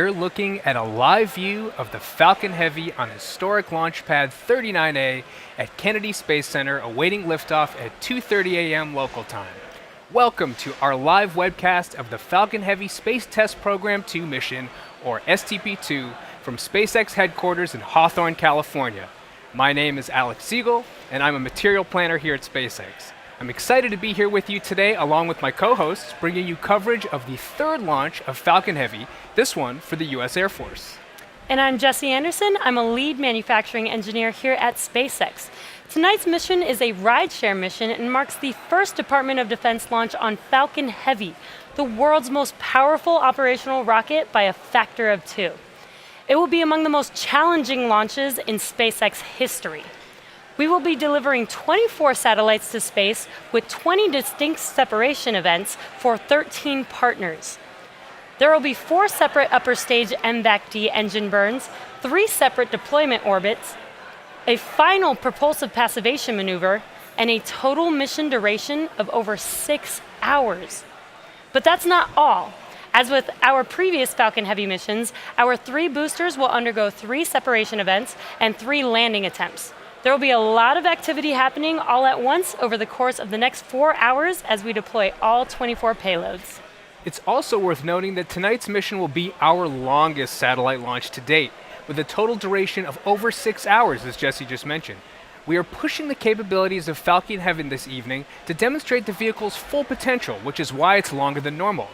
you're looking at a live view of the Falcon Heavy on historic Launch Pad 39A at Kennedy Space Center, awaiting liftoff at 2:30 a.m. local time. Welcome to our live webcast of the Falcon Heavy Space Test Program 2 mission, or STP-2, from SpaceX headquarters in Hawthorne, California. My name is Alex Siegel, and I'm a material planner here at SpaceX. I'm excited to be here with you today, along with my co-hosts, bringing you coverage of the third launch of Falcon Heavy, this one for the U.S. Air Force. And I'm Jessie Anderson. I'm a lead manufacturing engineer here at SpaceX. Tonight's mission is a rideshare mission and marks the first Department of Defense launch on Falcon Heavy, the world's most powerful operational rocket by a factor of 2. It will be among the most challenging launches in SpaceX history. We will be delivering 24 satellites to space with 20 distinct separation events for 13 partners. There will be 4 separate upper stage MVAC-D engine burns, 3 separate deployment orbits, a final propulsive passivation maneuver, and a total mission duration of over 6 hours. But that's not all. As with our previous Falcon Heavy missions, our 3 boosters will undergo 3 separation events and 3 landing attempts. There will be a lot of activity happening all at once over the course of the next 4 hours as we deploy all 24 payloads. It's also worth noting that tonight's mission will be our longest satellite launch to date, with a total duration of over 6 hours, as Jessie just mentioned. We are pushing the capabilities of Falcon Heavy this evening to demonstrate the vehicle's full potential, which is why it's longer than normal.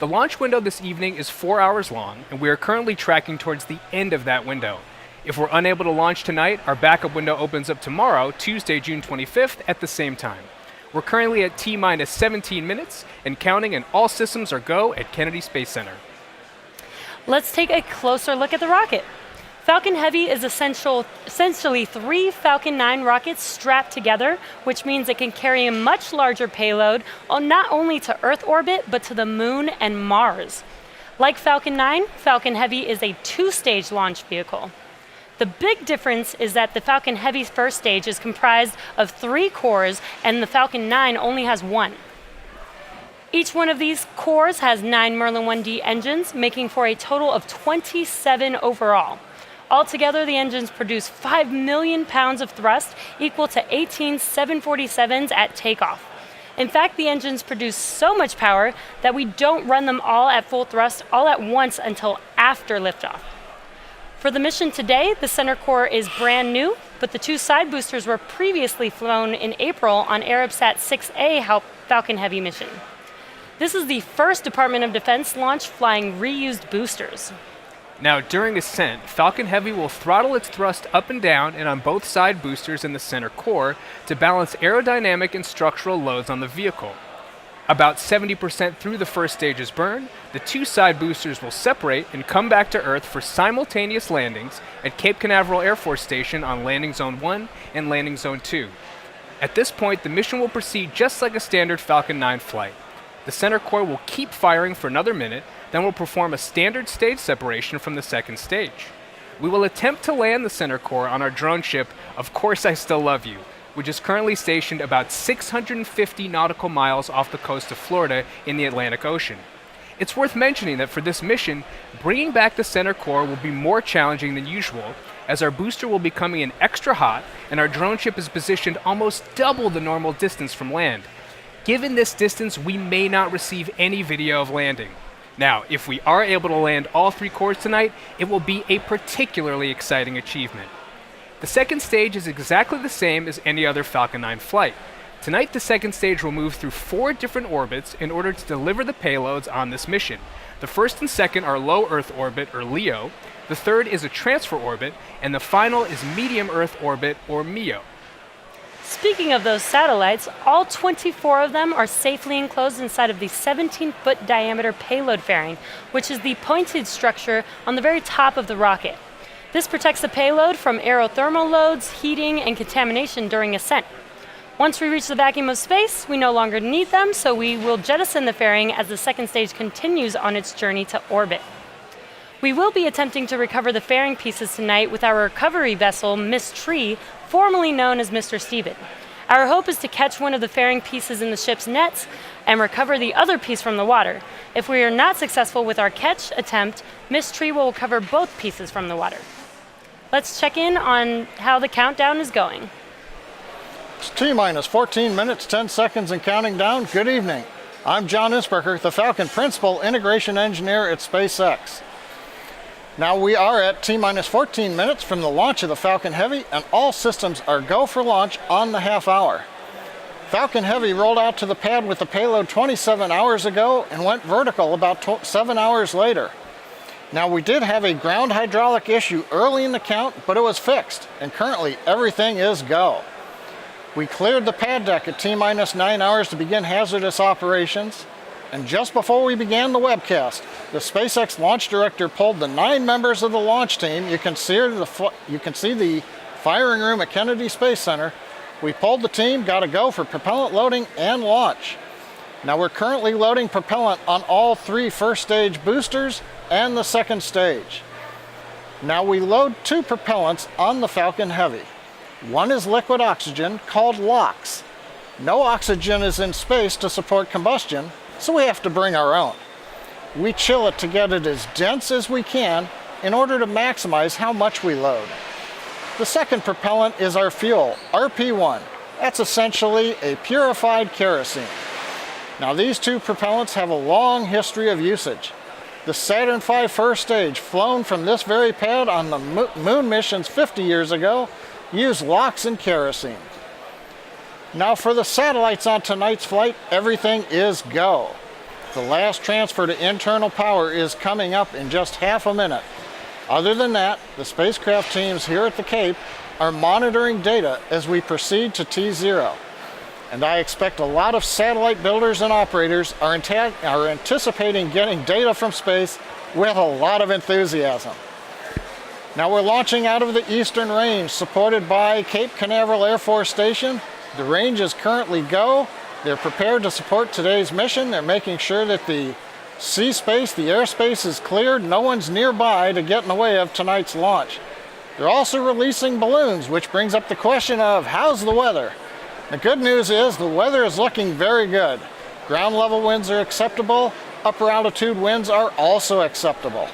The launch window this evening is 4 hours long, and we are currently tracking towards the end of that window. If we're unable to launch tonight, our backup window opens up tomorrow, Tuesday, June 25th, at the same time. We're currently at T-minus 17 minutes and counting, and all systems are go at Kennedy Space Center. Let's take a closer look at the rocket. Falcon Heavy is essentially 3 Falcon 9 rockets strapped together, which means it can carry a much larger payload, not only to Earth orbit, but to the Moon and Mars. Like Falcon 9, Falcon Heavy is a 2-stage launch vehicle. The big difference is that the Falcon Heavy's first stage is comprised of 3 cores, and the Falcon 9 only has 1. Each one of these cores has 9 Merlin 1D engines, making for a total of 27 overall. Altogether, the engines produce 5 million pounds of thrust, equal to 18 747s at takeoff. In fact, the engines produce so much power that we don't run them all at full thrust all at once until after liftoff. For the mission today, the center core is brand new, but the 2 side boosters were previously flown in April on Arabsat 6A Falcon Heavy mission. This is the first Department of Defense launch flying reused boosters. Now, during ascent, Falcon Heavy will throttle its thrust up and down and on both side boosters in the center core to balance aerodynamic and structural loads on the vehicle. About 70% through the first stage's burn, the 2 side boosters will separate and come back to Earth for simultaneous landings at Cape Canaveral Air Force Station on Landing Zone 1 and Landing Zone 2. At this point, the mission will proceed just like a standard Falcon 9 flight. The center core will keep firing for another minute, then we'll perform a standard stage separation from the second stage. We will attempt to land the center core on our drone ship, Of Course I Still Love You, which is currently stationed about 650 nautical miles off the coast of Florida in the Atlantic Ocean. It's worth mentioning that for this mission, bringing back the center core will be more challenging than usual, as our booster will be coming in extra hot and our drone ship is positioned almost double the normal distance from land. Given this distance, we may not receive any video of landing. Now, if we are able to land all 3 cores tonight, it will be a particularly exciting achievement. The second stage is exactly the same as any other Falcon 9 flight. Tonight, the second stage will move through 4 different orbits in order to deliver the payloads on this mission. The first and second are low Earth orbit, or LEO. The third is a transfer orbit, and the final is medium Earth orbit, or MEO. Speaking of those satellites, all 24 of them are safely enclosed inside of the 17-foot diameter payload fairing, which is the pointed structure on the very top of the rocket. This protects the payload from aerothermal loads, heating, and contamination during ascent. Once we reach the vacuum of space, we no longer need them, so we will jettison the fairing as the second stage continues on its journey to orbit. We will be attempting to recover the fairing pieces tonight with our recovery vessel, Miss Tree, formerly known as Mr. Steven. Our hope is to catch one of the fairing pieces in the ship's nets, and recover the other piece from the water. If we are not successful with our catch attempt, Miss Tree will recover both pieces from the water. Let's check in on how the countdown is going. It's T-minus 14 minutes, 10 seconds and counting down. Good evening. I'm John Isberger, the Falcon Principal Integration Engineer at SpaceX. Now we are at T-minus 14 minutes from the launch of the Falcon Heavy, and all systems are go for launch on the half hour. Falcon Heavy rolled out to the pad with the payload 27 hours ago and went vertical about 7 hours later. Now we did have a ground hydraulic issue early in the count, but it was fixed, and currently everything is go. We cleared the pad deck at T-minus 9 hours to begin hazardous operations, and just before we began the webcast, the SpaceX launch director pulled the 9 members of the launch team. You can see the firing room at Kennedy Space Center. We pulled the team, got to go for propellant loading and launch. Now we're currently loading propellant on all 3 first stage boosters and the second stage. Now we load 2 propellants on the Falcon Heavy. One is liquid oxygen called LOX. No oxygen is in space to support combustion, so we have to bring our own. We chill it to get it as dense as we can in order to maximize how much we load. The second propellant is our fuel, RP1. That's essentially a purified kerosene. Now these 2 propellants have a long history of usage. The Saturn V first stage, flown from this very pad on the moon missions 50 years ago, used LOX and kerosene. Now for the satellites on tonight's flight, everything is go. The last transfer to internal power is coming up in just half a minute. Other than that, the spacecraft teams here at the Cape are monitoring data as we proceed to T0. And I expect a lot of satellite builders and operators are anticipating getting data from space with a lot of enthusiasm. Now we're launching out of the Eastern Range, supported by Cape Canaveral Air Force Station. The range is currently go. They're prepared to support today's mission. They're making sure that the sea space, the airspace is cleared. No one's nearby to get in the way of tonight's launch. They're also releasing balloons, which brings up the question of how's the weather? The good news is the weather is looking very good. Ground level winds are acceptable. Upper altitude winds are also acceptable.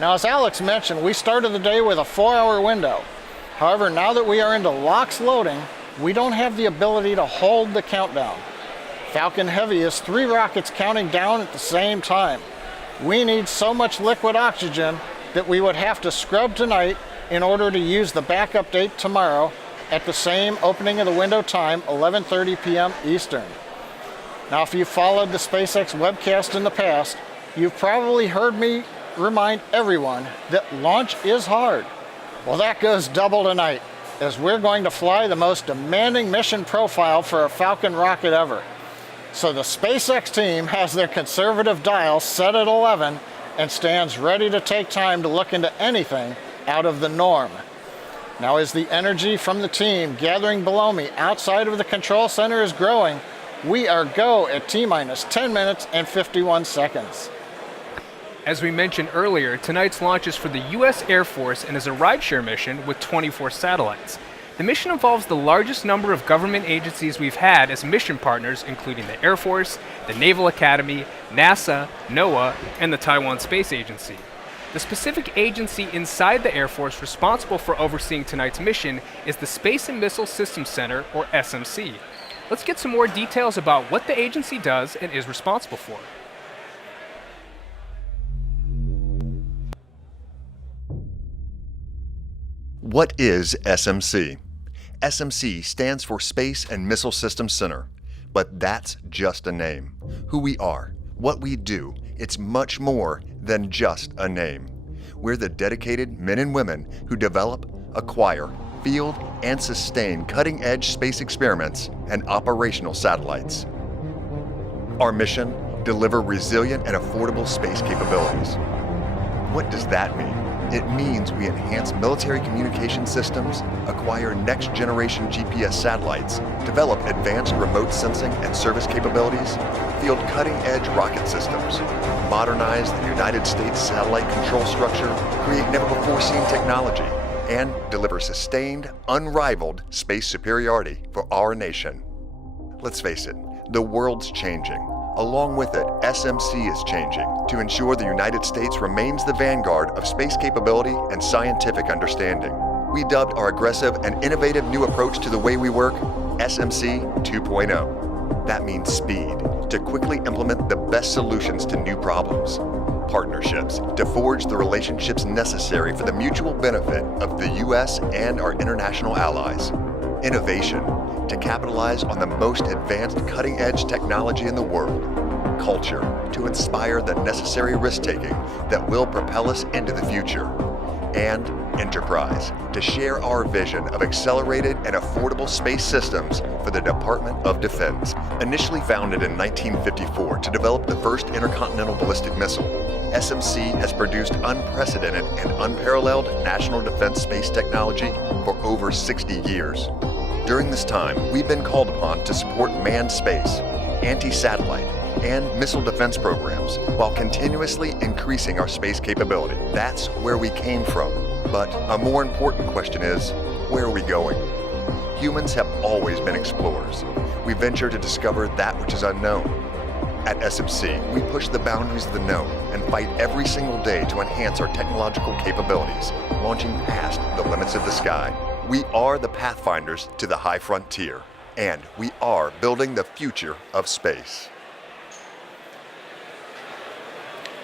Now, as Alex mentioned, we started the day with a 4-hour window. However, now that we are into LOX loading, we don't have the ability to hold the countdown. Falcon Heavy is 3 rockets counting down at the same time. We need so much liquid oxygen that we would have to scrub tonight in order to use the backup date tomorrow at the same opening of the window time, 11:30 p.m. Eastern. Now, if you followed the SpaceX webcast in the past, you've probably heard me remind everyone that launch is hard. Well, that goes double tonight, as we're going to fly the most demanding mission profile for a Falcon rocket ever. So the SpaceX team has their conservative dial set at 11 and stands ready to take time to look into anything out of the norm. Now, as the energy from the team gathering below me outside of the control center is growing, we are go at T-minus 10 minutes and 51 seconds. As we mentioned earlier, tonight's launch is for the U.S. Air Force and is a rideshare mission with 24 satellites. The mission involves the largest number of government agencies we've had as mission partners, including the Air Force, the Naval Academy, NASA, NOAA, and the Taiwan Space Agency. The specific agency inside the Air Force responsible for overseeing tonight's mission is the Space and Missile Systems Center, or SMC. Let's get some more details about what the agency does and is responsible for. What is SMC? SMC stands for Space and Missile Systems Center, but that's just a name. Who we are, what we do, it's much more than just a name. We're the dedicated men and women who develop, acquire, field, and sustain cutting-edge space experiments and operational satellites. Our mission, deliver resilient and affordable space capabilities. What does that mean? It means we enhance military communication systems, acquire next-generation GPS satellites, develop advanced remote sensing and service capabilities, field cutting-edge rocket systems, modernize the United States satellite control structure, create never-before-seen technology, and deliver sustained, unrivaled space superiority for our nation. Let's face it, The world's changing. Along with it, SMC is changing to ensure the United States remains the vanguard of space capability and scientific understanding. We dubbed our aggressive and innovative new approach to the way we work SMC 2.0. That means speed, to quickly implement the best solutions to new problems. Partnerships, to forge the relationships necessary for the mutual benefit of the U.S. and our international allies. Innovation, to capitalize on the most advanced cutting-edge technology in the world. Culture, to inspire the necessary risk-taking that will propel us into the future. And enterprise, to share our vision of accelerated and affordable space systems for the Department of Defense. Initially founded in 1954 to develop the first intercontinental ballistic missile, SMC has produced unprecedented and unparalleled national defense space technology for over 60 years. During this time, we've been called upon to support manned space, anti-satellite, and missile defense programs while continuously increasing our space capability. That's where we came from. But a more important question is, where are we going? Humans have always been explorers. We venture to discover that which is unknown. At SMC, we push the boundaries of the known and fight every single day to enhance our technological capabilities, launching past the limits of the sky. We are the pathfinders to the high frontier, and we are building the future of space.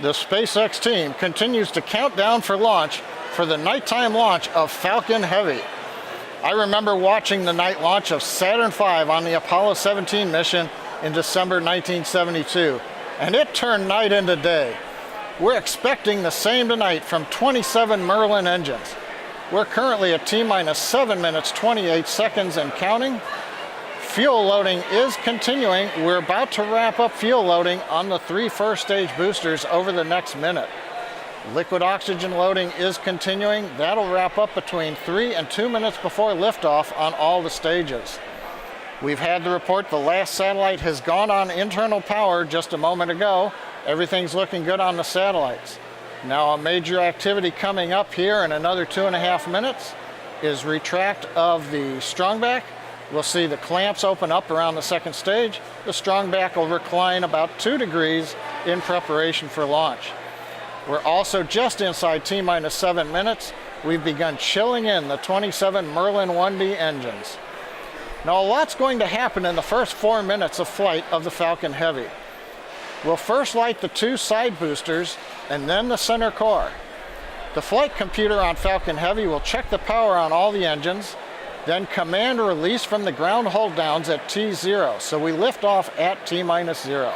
The SpaceX team continues to count down for launch for the nighttime launch of Falcon Heavy. I remember watching the night launch of Saturn V on the Apollo 17 mission in December 1972, and it turned night into day. We're expecting the same tonight from 27 Merlin engines. We're currently at T-minus 7 minutes 28 seconds and counting. Fuel loading is continuing. We're about to wrap up fuel loading on the 3 first stage boosters over the next minute. Liquid oxygen loading is continuing. That'll wrap up between 3 and 2 minutes before liftoff on all the stages. We've had the report the last satellite has gone on internal power just a moment ago. Everything's looking good on the satellites. Now a major activity coming up here in another 2.5 minutes is retract of the strongback. We'll see the clamps open up around the second stage. The strongback will recline about 2 degrees in preparation for launch. We're also just inside T-minus 7 minutes. We've begun chilling in the 27 Merlin 1B engines. Now a lot's going to happen in the first 4 minutes of flight of the Falcon Heavy. We'll first light the 2 side boosters and then the center core. The flight computer on Falcon Heavy will check the power on all the engines, then command release from the ground hold downs at T0, so we lift off at T-minus 0.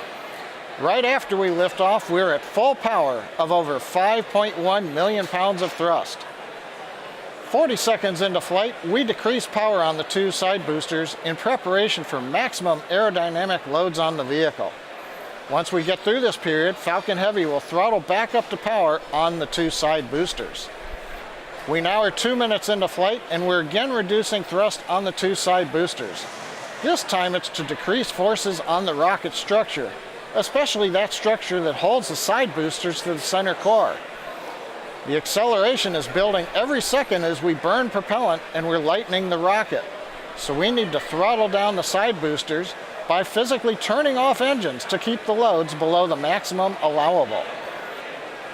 Right after we lift off, we're at full power of over 5.1 million pounds of thrust. 40 seconds into flight, we decrease power on the 2 side boosters in preparation for maximum aerodynamic loads on the vehicle. Once we get through this period, Falcon Heavy will throttle back up to power on the 2 side boosters. We now are 2 minutes into flight, and we're again reducing thrust on the 2 side boosters. This time it's to decrease forces on the rocket structure, especially that structure that holds the side boosters to the center core. The acceleration is building every second as we burn propellant and we're lightening the rocket. So we need to throttle down the side boosters by physically turning off engines to keep the loads below the maximum allowable.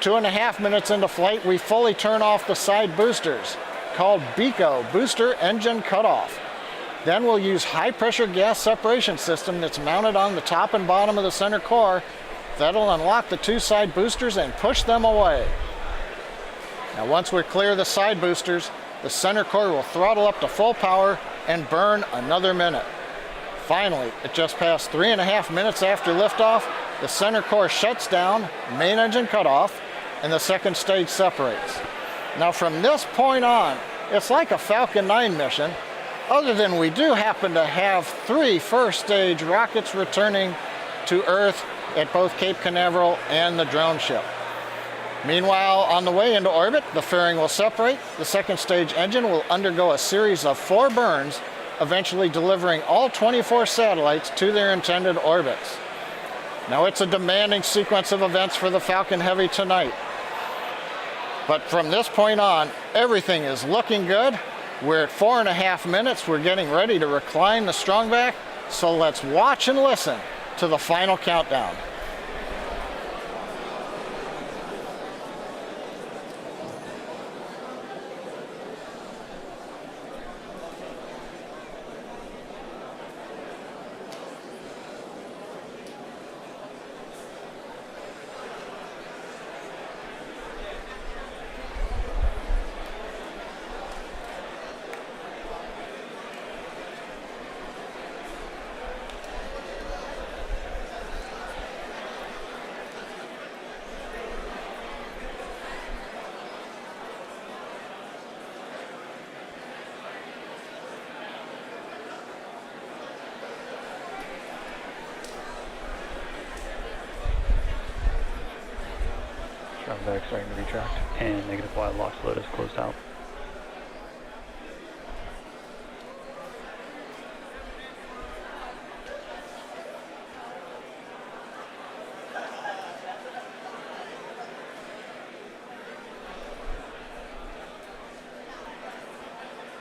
2.5 minutes into flight, we fully turn off the side boosters, called BECO, Booster Engine Cutoff. Then we'll use high pressure gas separation system that's mounted on the top and bottom of the center core. That'll unlock the 2 side boosters and push them away. Now once we're clear of the side boosters, the center core will throttle up to full power and burn another minute. Finally, at just past 3.5 minutes after liftoff, the center core shuts down, main engine cutoff, and the second stage separates. Now from this point on, it's like a Falcon 9 mission, other than we do happen to have 3 first stage rockets returning to Earth at both Cape Canaveral and the drone ship. Meanwhile, on the way into orbit, the fairing will separate, the second stage engine will undergo a series of 4 burns, eventually delivering all 24 satellites to their intended orbits. Now it's a demanding sequence of events for the Falcon Heavy tonight. But from this point on, everything is looking good. We're at 4.5 minutes, we're getting ready to recline the strongback, So let's watch and listen to the final countdown. Back starting to retract. And negative Y LOX load is closed out.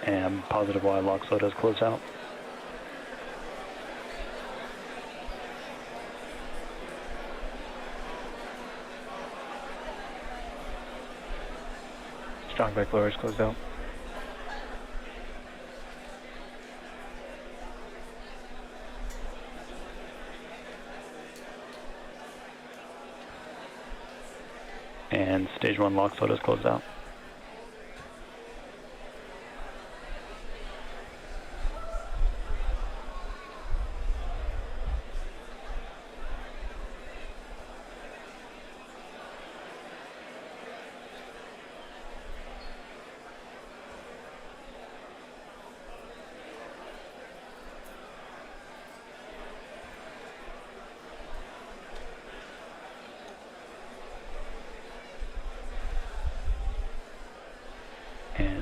And positive Y LOX load is closed out. Strong back lower is closed out. And stage 1 LOX load is closed out.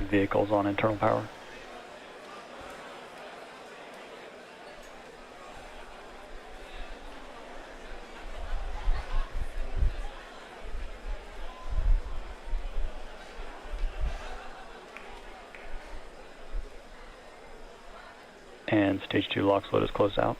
Vehicles on internal power. And stage 2 LOX load is closed out.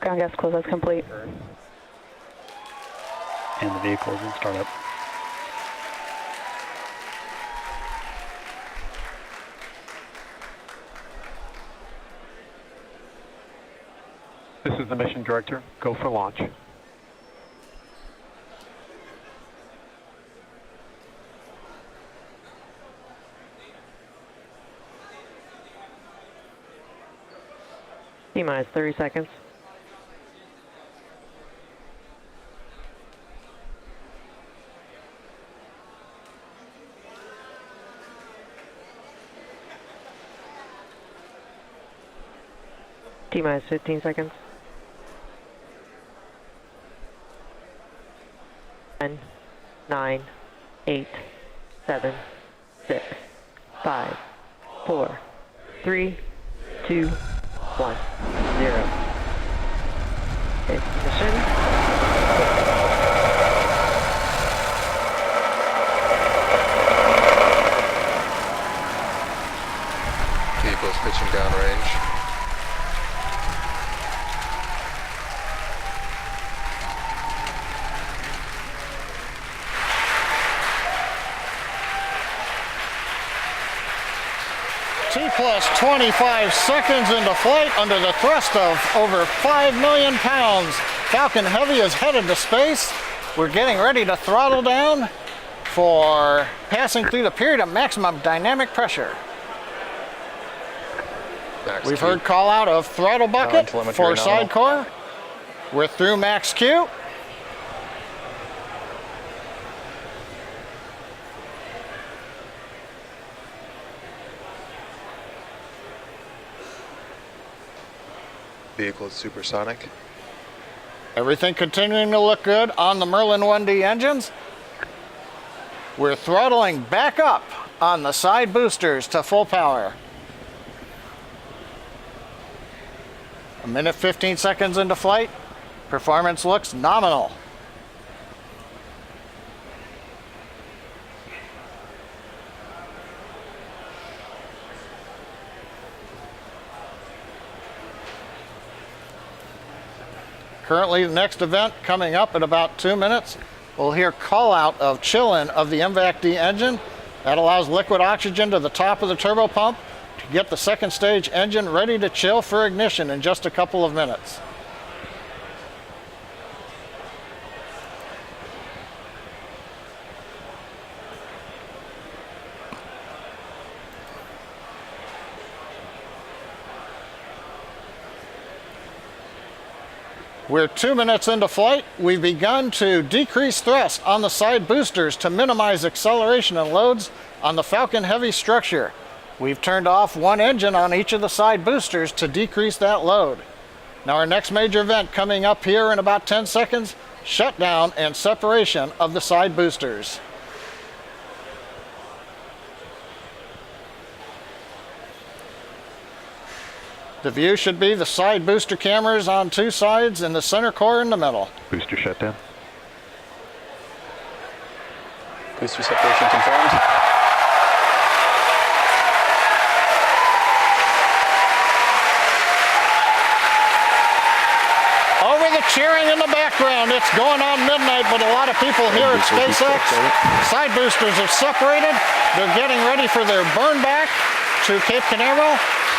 Ground gas closeout complete. And the vehicle is in startup. This is the mission director. Go for launch. T-minus 30 seconds. T-minus 15 seconds. 10, 9, 8, 7, 6, 5, 4, 3, 2, 1, 0. Ignition. Vehicles pitching downrange. T plus 25 seconds into flight under the thrust of over 5 million pounds. Falcon Heavy is headed to space. We're getting ready to throttle down for passing through the period of maximum dynamic pressure. Max We've Q. heard call out of throttle bucket telemetry for nominal. side core. We're through max Q. Vehicle is supersonic. Everything continuing to look good on the Merlin 1D engines. We're throttling back up on the side boosters to full power. A minute 15 seconds into flight. Performance looks nominal. Currently, the next event coming up in about 2 minutes. We'll hear call out of chill-in of the MVAC-D engine. That allows liquid oxygen to the top of the turbo pump to get the second stage engine ready to chill for ignition in just a couple of minutes. We're 2 minutes into flight. We've begun to decrease thrust on the side boosters to minimize acceleration and loads on the Falcon Heavy structure. We've turned off one engine on each of the side boosters to decrease that load. Now our next major event coming up here in about 10 seconds, shutdown and separation of the side boosters. The view should be the side booster cameras on two sides and the center core in the middle. Booster shutdown. Booster separation confirmed. Over the cheering in the background, it's going on midnight, but a lot of people here at SpaceX, side boosters have separated. They're getting ready for their burn back to Cape Canaveral.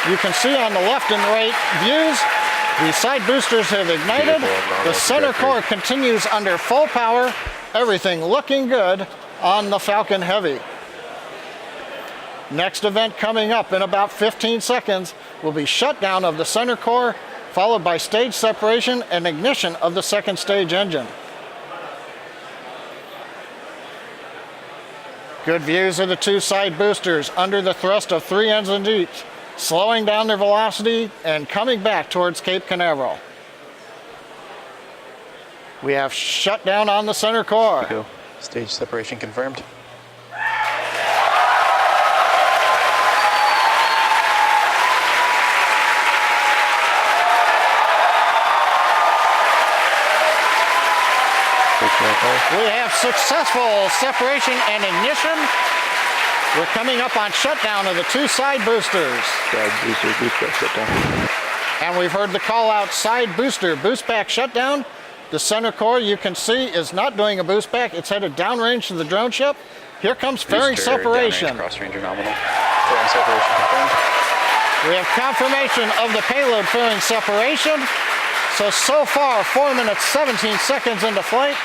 You can see on the left and right views, the side boosters have ignited. The center core continues under full power. Everything looking good on the Falcon Heavy. Next event coming up in about 15 seconds will be shutdown of the center core, followed by stage separation and ignition of the second stage engine. Good views of the two side boosters under the thrust of 3 engines each, slowing down their velocity and coming back towards Cape Canaveral. We have shut down on the center core. Go. Stage separation confirmed. We have successful separation and ignition. We're coming up on shutdown of the two side boosters. Side booster, boost back shutdown. And we've heard the call out side booster boost back shutdown. The center core, you can see, is not doing a boost back. It's headed downrange to the drone ship. Here comes fairing Booster separation. downrange, cross-ranger nominal. Fairing separation confirmed. We have confirmation of the payload fairing separation. So far, 4 minutes, 17 seconds into flight.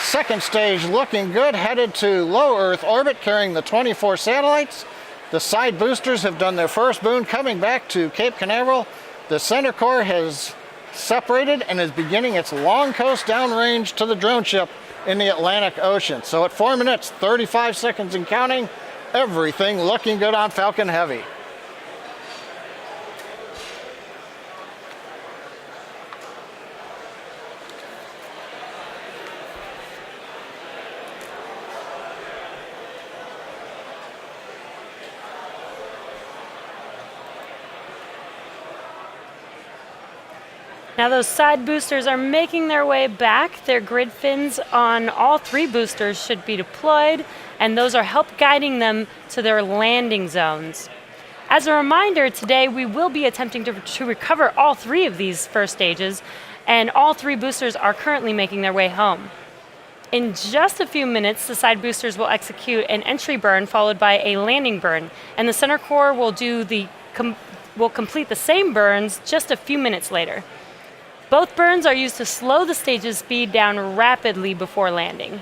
Second stage looking good, headed to low Earth orbit, carrying the 24 satellites. The side boosters have done their first boon, coming back to Cape Canaveral. The center core has separated and is beginning its long coast downrange to the drone ship in the Atlantic Ocean. So at 4 minutes, 35 seconds and counting, everything looking good on Falcon Heavy. Now those side boosters are making their way back. Their grid fins on all 3 boosters should be deployed, and those are help guiding them to their landing zones. As a reminder, today we will be attempting to recover all 3 of these first stages, and all 3 boosters are currently making their way home. In just a few minutes, the side boosters will execute an entry burn followed by a landing burn, and the center core will complete the same burns just a few minutes later. Both burns are used to slow the stage's speed down rapidly before landing.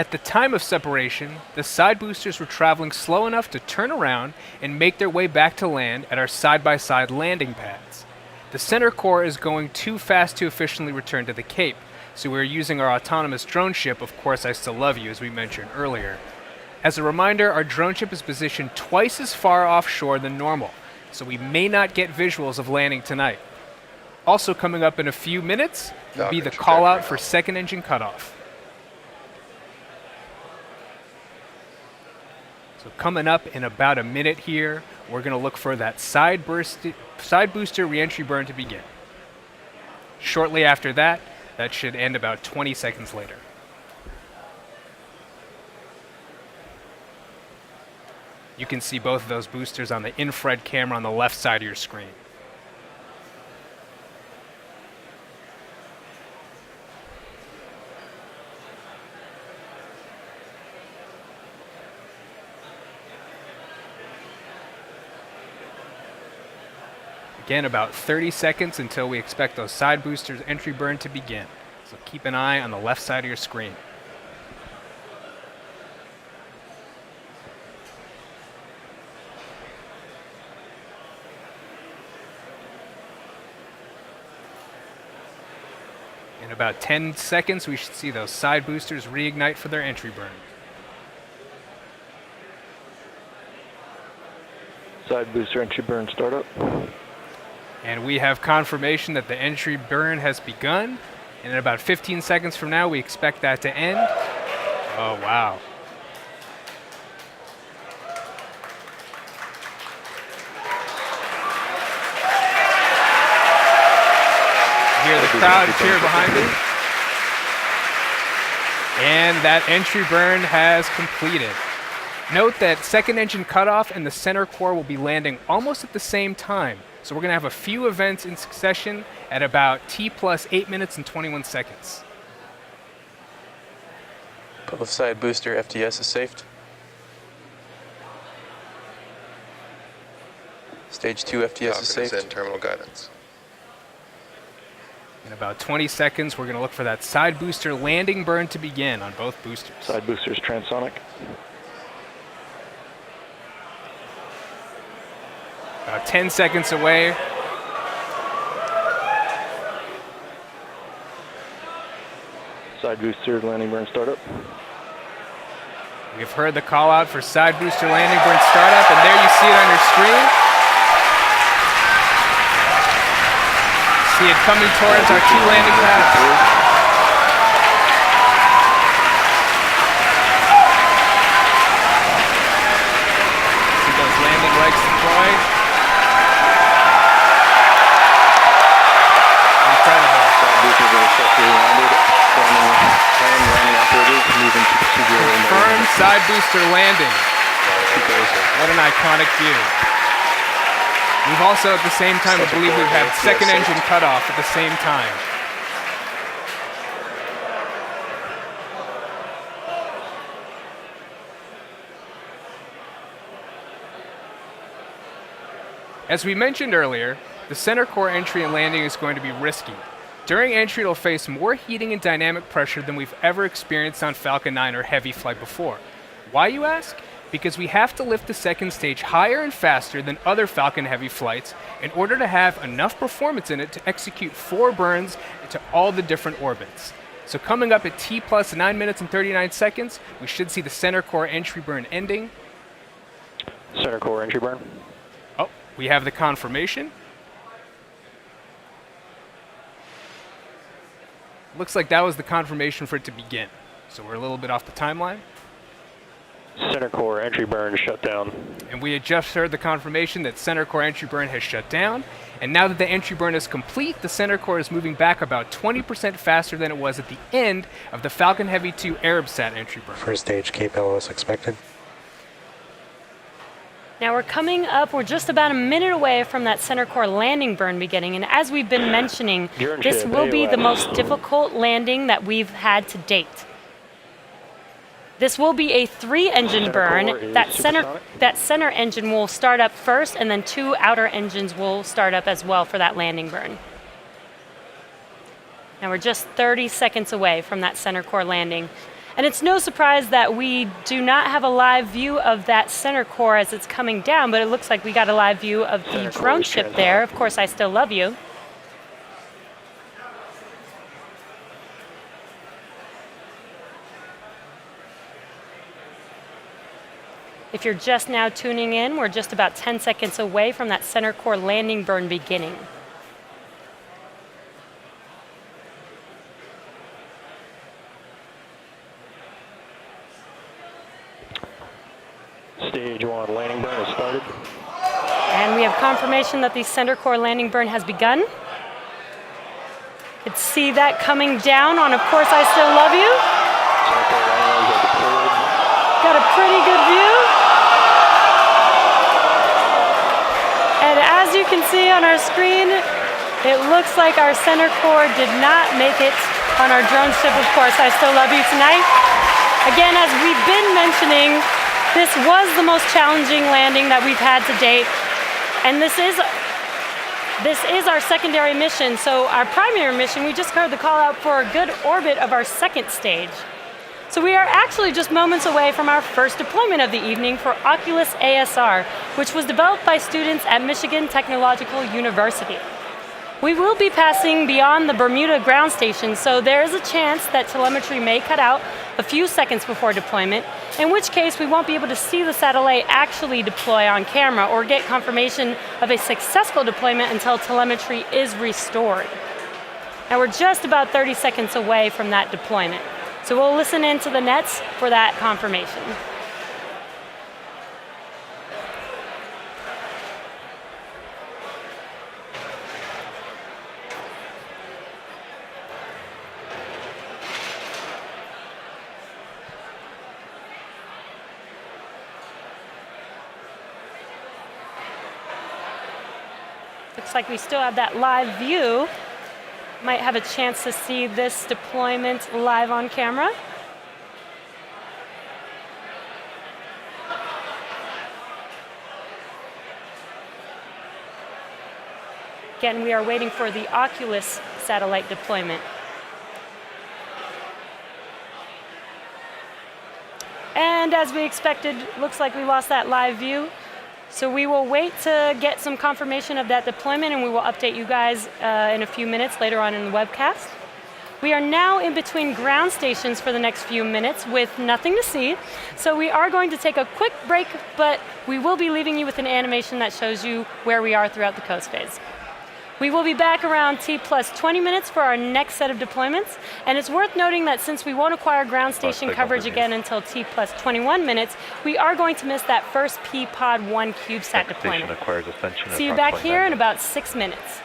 At the time of separation, the side boosters were traveling slow enough to turn around and make their way back to land at our side-by-side landing pads. The center core is going too fast to efficiently return to the Cape, so we're using our autonomous drone ship, Of Course I Still Love You, as we mentioned earlier. As a reminder, our drone ship is positioned twice as far offshore than normal, so we may not get visuals of landing tonight. Also coming up in a few minutes will be the call out for second engine cutoff. So coming up in about a minute here, we're going to look for that side booster reentry burn to begin. Shortly after that, that should end about 20 seconds later. You can see both of those boosters on the infrared camera on the left side of your screen. Again, about 30 seconds until we expect those side boosters entry burn to begin. So keep an eye on the left side of your screen. In about 10 seconds, we should see those side boosters reignite for their entry burn. Side booster entry burn startup. And we have confirmation that the entry burn has begun. And in about 15 seconds from now, we expect that to end. Oh, wow. Hear the crowd cheer behind me. And that entry burn has completed. Note that second engine cutoff and the center core will be landing almost at the same time. So we're going to have a few events in succession at about T plus 8 minutes and 21 seconds. Both side booster FTS is safed. Stage 2 FTS is safe. in terminal guidance. In about 20 seconds, we're going to look for that side booster landing burn to begin on both boosters. Side boosters transonic. About 10 seconds away. Side booster landing burn startup. We've heard the call out for side booster landing burn startup, and there you see it on your screen. See it coming towards our two landing pads. See those landing legs deploy. Incredible. Side boosters are successfully landed. Landing operators moving to procedure. Confirmed side booster landing. What an iconic view. We've also, at the same time, I believe we've had second engine cutoff at the same time. As we mentioned earlier, the center core entry and landing is going to be risky. During entry, it'll face more heating and dynamic pressure than we've ever experienced on Falcon 9 or Heavy flight before. Why, you ask? Because we have to lift the second stage higher and faster than other Falcon Heavy flights in order to have enough performance in it to execute 4 burns into all the different orbits. So coming up at T plus 9 minutes and 39 seconds, we should see the center core entry burn ending. Center core entry burn. Oh, we have the confirmation. Looks like that was the confirmation for it to begin. So we're a little bit off the timeline. Center core entry burn shut down. And we had just heard the confirmation that center core entry burn has shut down. And now that the entry burn is complete, the center core is moving back about 20% faster than it was at the end of the Falcon Heavy 2 Arabsat entry burn. First stage Cape LOS expected. Now we're just about a minute away from that center core landing burn beginning, and as we've been mentioning, this will be the most difficult landing that we've had to date. This will be a 3-engine burn. That center engine will start up first, and then 2 outer engines will start up as well for that landing burn. Now we're just 30 seconds away from that center core landing. And it's no surprise that we do not have a live view of that center core as it's coming down, but it looks like we got a live view of the drone ship there. Of course, I still love you. If you're just now tuning in, we're just about 10 seconds away from that center core landing burn beginning. Stage 1 landing burn has started. And we have confirmation that the center core landing burn has begun. You could see that coming down on Of Course I Still Love You. Center core landing are deployed. Got a pretty good view. And as you can see on our screen, it looks like our center core did not make it on our drone ship, Of Course I Still Love You tonight. Again, as we've been mentioning, this was the most challenging landing that we've had to date. And this is our secondary mission. So our primary mission, we just heard the call out for a good orbit of our second stage. So we are actually just moments away from our first deployment of the evening for Oculus ASR, which was developed by students at Michigan Technological University. We will be passing beyond the Bermuda ground station, so there is a chance that telemetry may cut out a few seconds before deployment, in which case we won't be able to see the satellite actually deploy on camera or get confirmation of a successful deployment until telemetry is restored. Now we're just about 30 seconds away from that deployment. So we'll listen into the nets for that confirmation. Looks like we still have that live view. Might have a chance to see this deployment live on camera. Again, we are waiting for the Oculus satellite deployment. And as we expected, looks like we lost that live view. So we will wait to get some confirmation of that deployment, and we will update you guys in a few minutes later on in the webcast. We are now in between ground stations for the next few minutes with nothing to see. So we are going to take a quick break, but we will be leaving you with an animation that shows you where we are throughout the coast phase. We will be back around T+20 minutes for our next set of deployments. And it's worth noting that since we won't acquire ground station coverage again until T+21 minutes, we are going to miss that first P-Pod 1 CubeSat deployment. See you back here in about 6 minutes.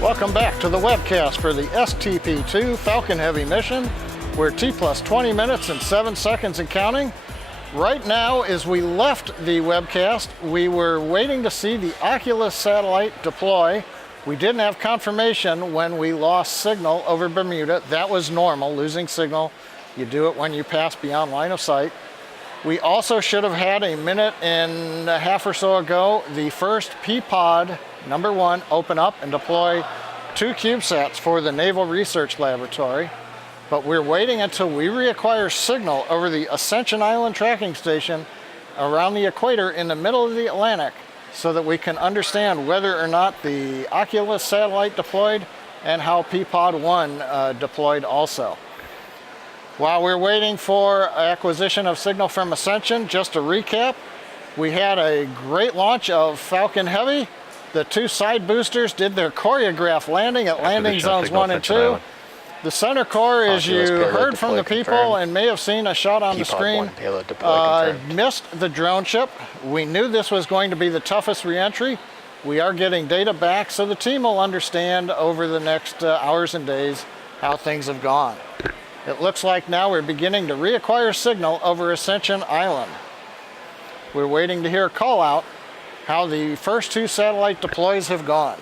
Welcome back to the webcast for the STP-2 Falcon Heavy mission. We're T plus 20 minutes and 7 seconds and counting. Right now, as we left the webcast, we were waiting to see the Oculus satellite deploy. We didn't have confirmation when we lost signal over Bermuda. That was normal, losing signal. You do it when you pass beyond line of sight. We also should have had a minute and a half or so ago the first P-Pod #1 open up and deploy 2 CubeSats for the Naval Research Laboratory. But we're waiting until we reacquire signal over the Ascension Island tracking station around the equator in the middle of the Atlantic so that we can understand whether or not the Oculus satellite deployed and how P-Pod 1 deployed also. While we're waiting for acquisition of signal from Ascension, just to recap, we had a great launch of Falcon Heavy. The 2 side boosters did their choreographed landing at landing zones 1 and 2. The center core, as you heard from the people and may have seen a shot on the screen, missed the drone ship. We knew this was going to be the toughest reentry. We are getting data back, so the team will understand over the next hours and days how things have gone. It looks like now we're beginning to reacquire signal over Ascension Island. We're waiting to hear a call out how the first 2 satellite deploys have gone.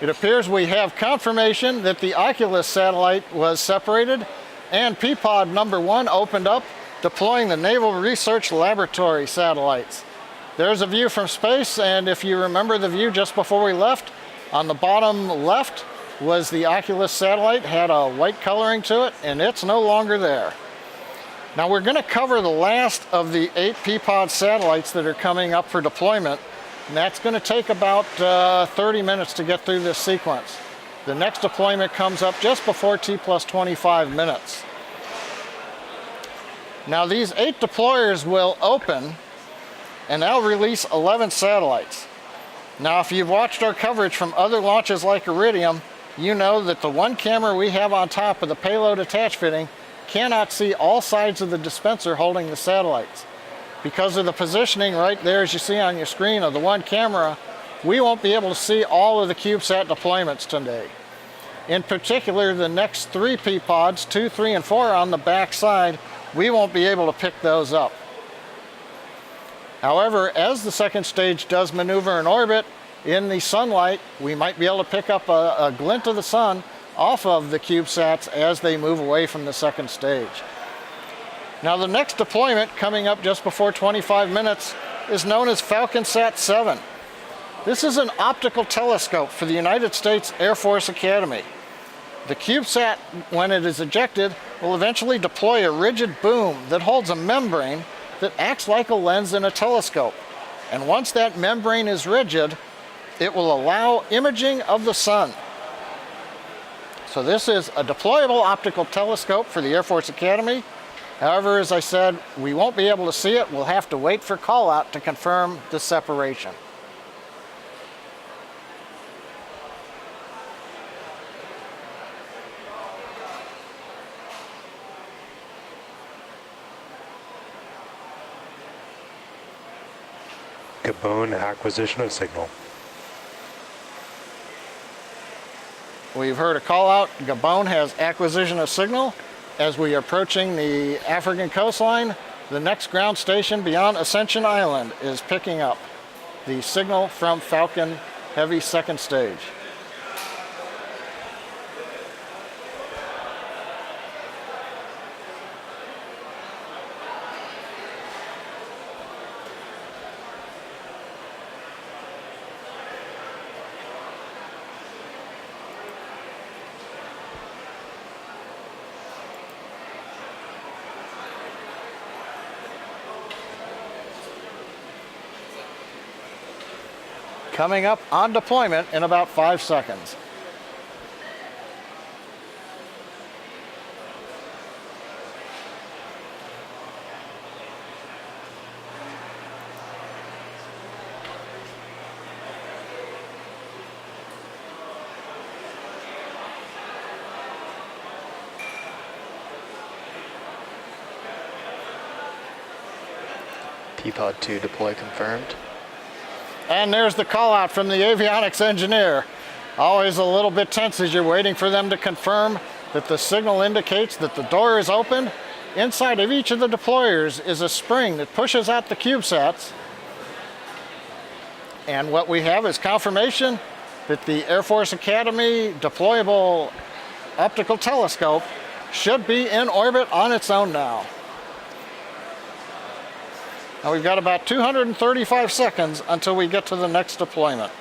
It appears we have confirmation that the Oculus satellite was separated and P-Pod #1 opened up, deploying the Naval Research Laboratory satellites. There's a view from space, and if you remember the view just before we left, on the bottom left was the Oculus satellite, had a white coloring to it, and it's no longer there. Now we're going to cover the last of the 8 P-Pod satellites that are coming up for deployment, and that's going to take about 30 minutes to get through this sequence. The next deployment comes up just before T plus 25 minutes. Now these 8 deployers will open, and they'll release 11 satellites. Now if you've watched our coverage from other launches like Iridium, you know that the 1 camera we have on top of the payload attach fitting cannot see all sides of the dispenser holding the satellites. Because of the positioning right there, as you see on your screen, of the 1 camera, we won't be able to see all of the CubeSat deployments today. In particular, the next 3 P-Pods, 2, 3, and 4 on the back side, we won't be able to pick those up. However, as the second stage does maneuver in orbit, in the sunlight, we might be able to pick up a glint of the sun off of the CubeSats as they move away from the second stage. Now the next deployment, coming up just before 25 minutes, is known as Falcon Sat 7. This is an optical telescope for the United States Air Force Academy. The CubeSat, when it is ejected, will eventually deploy a rigid boom that holds a membrane that acts like a lens in a telescope. And once that membrane is rigid, it will allow imaging of the sun. So this is a deployable optical telescope for the Air Force Academy. However, as I said, we won't be able to see it. We'll have to wait for call out to confirm the separation. Gabon acquisition of signal. We've heard a call out. Gabon has acquisition of signal. As we are approaching the African coastline, the next ground station beyond Ascension Island is picking up the signal from Falcon Heavy second stage. Coming up on deployment in about 5 seconds. P-Pod 2 deploy confirmed. And there's the call out from the avionics engineer. Always a little bit tense as you're waiting for them to confirm that the signal indicates that the door is open. Inside of each of the deployers is a spring that pushes out the CubeSats. And what we have is confirmation that the Air Force Academy deployable optical telescope should be in orbit on its own now. Now we've got about 235 seconds until we get to the next deployment.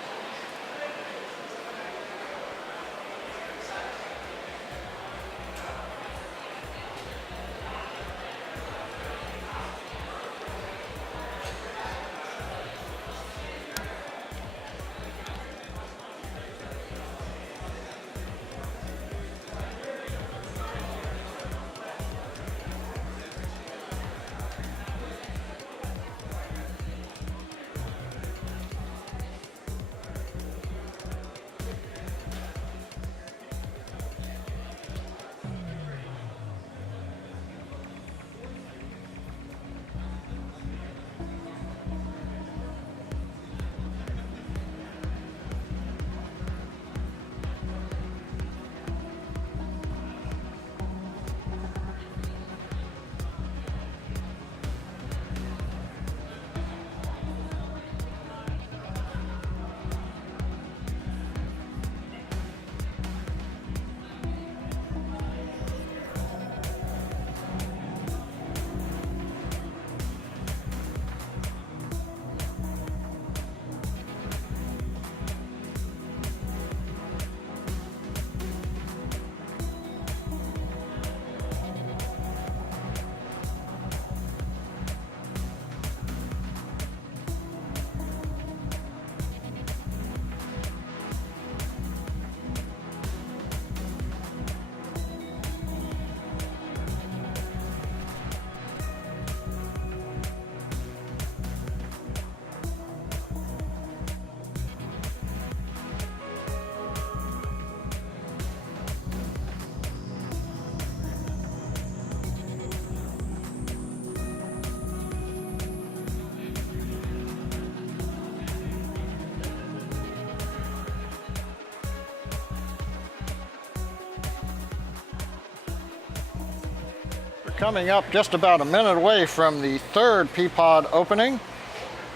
Coming up just about a minute away from the third P-Pod opening.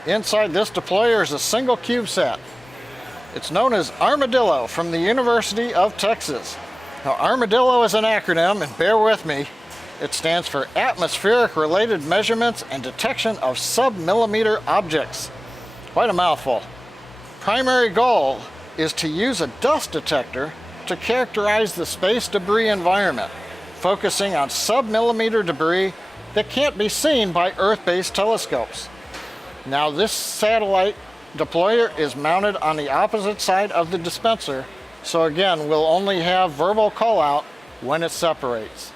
Inside this deployer is a single CubeSat. It's known as Armadillo from the University of Texas. Now, Armadillo is an acronym, and bear with me. It stands for Atmospheric Related Measurements and Detection of Sub-Millimeter Objects. Quite a mouthful. Primary goal is to use a dust detector to characterize the space debris environment, focusing on sub-millimeter debris that can't be seen by Earth-based telescopes. Now, this satellite deployer is mounted on the opposite side of the dispenser, so again, we'll only have verbal call out when it separates.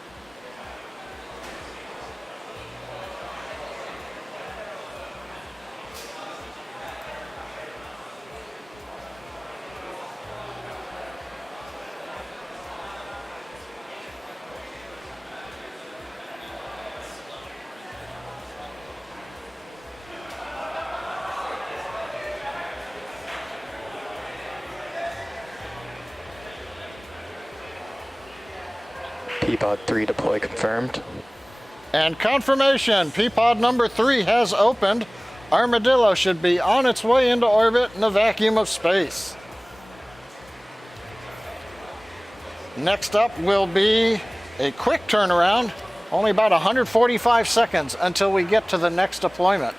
P-Pod 3 deploy confirmed. And confirmation, P-Pod number 3 has opened. Armadillo should be on its way into orbit in the vacuum of space. Next up will be a quick turnaround, only about 145 seconds until we get to the next deployment.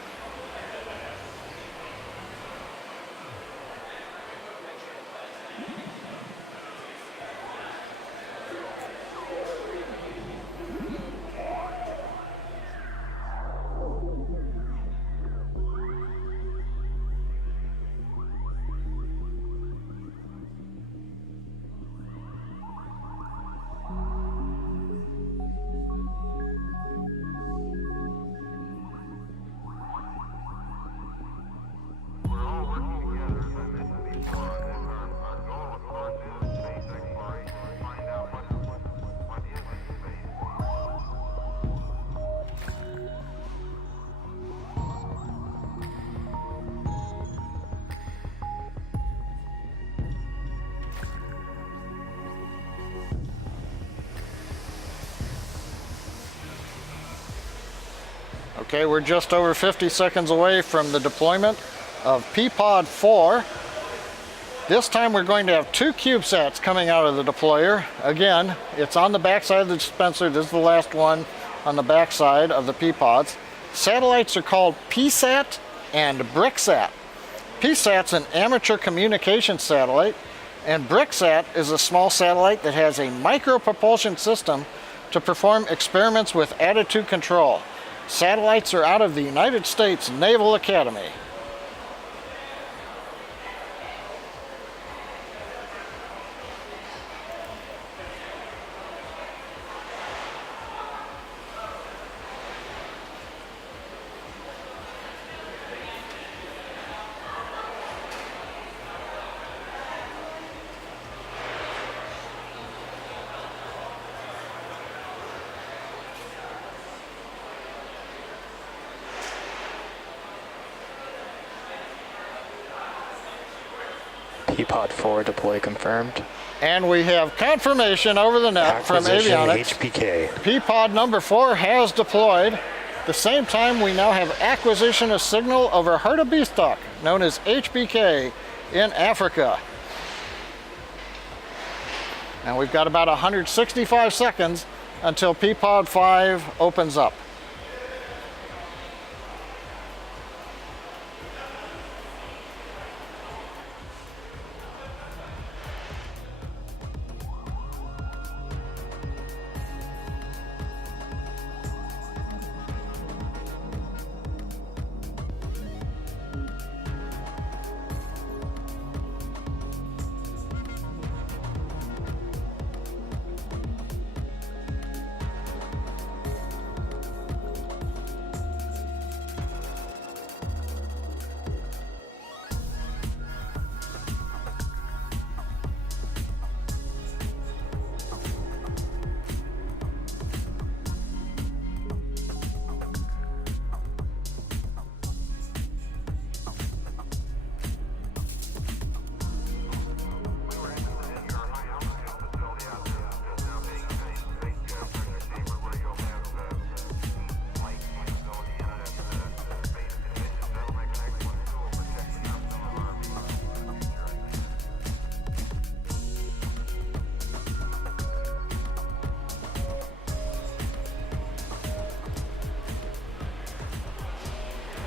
Okay, we're just over 50 seconds away from the deployment of P-Pod 4. This time we're going to have 2 CubeSats coming out of the deployer. Again, it's on the backside of the dispenser. This is the last one on the backside of the P-Pods. Satellites are called PSAT and BrickSat. PSAT's an amateur communication satellite, and BrickSat is a small satellite that has a micro-propulsion system to perform experiments with attitude control. Satellites are out of the United States Naval Academy. P-Pod 4 deploy confirmed. And we have confirmation over the net from Acquisition avionics. HPK. P-Pod number 4 has deployed. At the same time, we now have acquisition of signal over Hartebeestok, known as HBK, in Africa. And we've got about 165 seconds until P-Pod 5 opens up.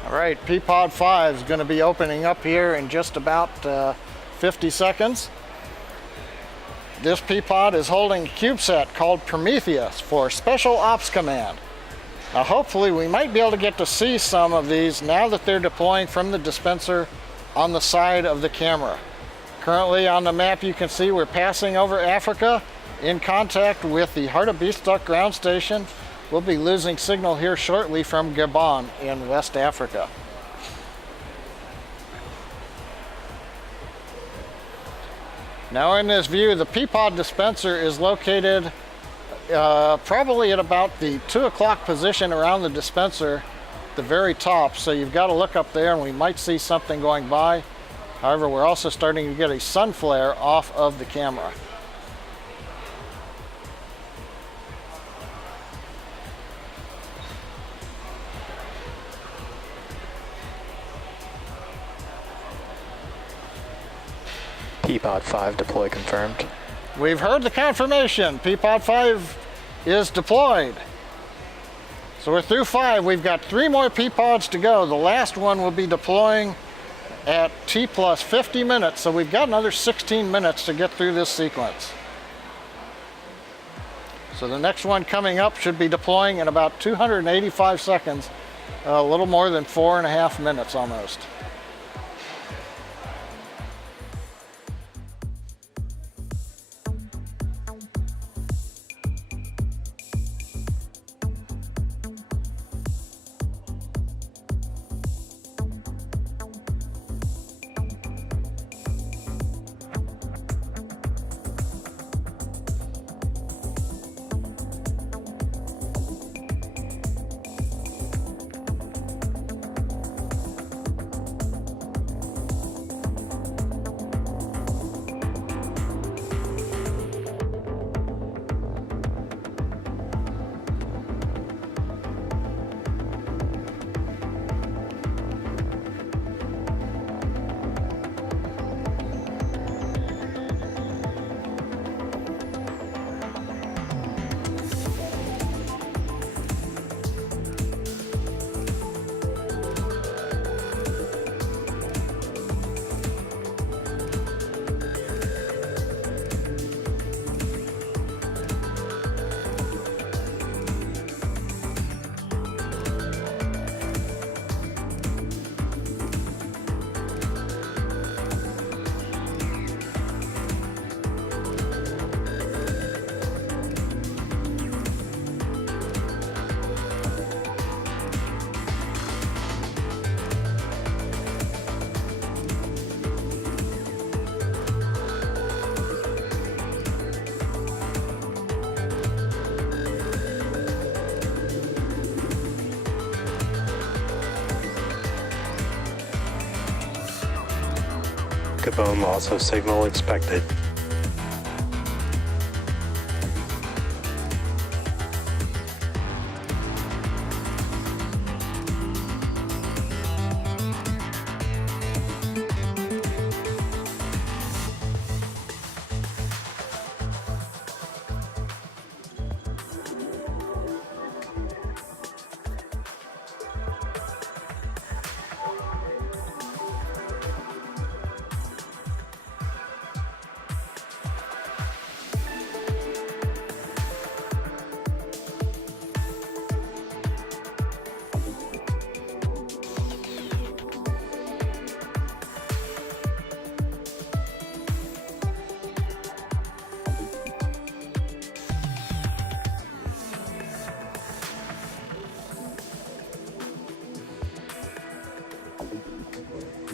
All right, P-Pod 5 is going to be opening up here in just about 50 seconds. This P-Pod is holding a CubeSat called Prometheus for Special Ops Command. Now hopefully we might be able to get to see some of these now that they're deploying from the dispenser on the side of the camera. Currently on the map you can see we're passing over Africa in contact with the Hartebeestok ground station. We'll be losing signal here shortly from Gabon in West Africa. Now in this view, the P-Pod dispenser is located probably at about the 2 o'clock position around the dispenser, the very top. So you've got to look up there and we might see something going by. However, we're also starting to get a sun flare off of the camera. P-Pod 5 deploy confirmed. We've heard the confirmation. P-Pod 5 is deployed. So we're through 5. We've got 3 more P-Pods to go. The last one will be deploying at T plus 50 minutes. So we've got another 16 minutes to get through this sequence. So the next one coming up should be deploying in about 285 seconds, a little more than 4.5 minutes almost. Gabon loss of signal expected.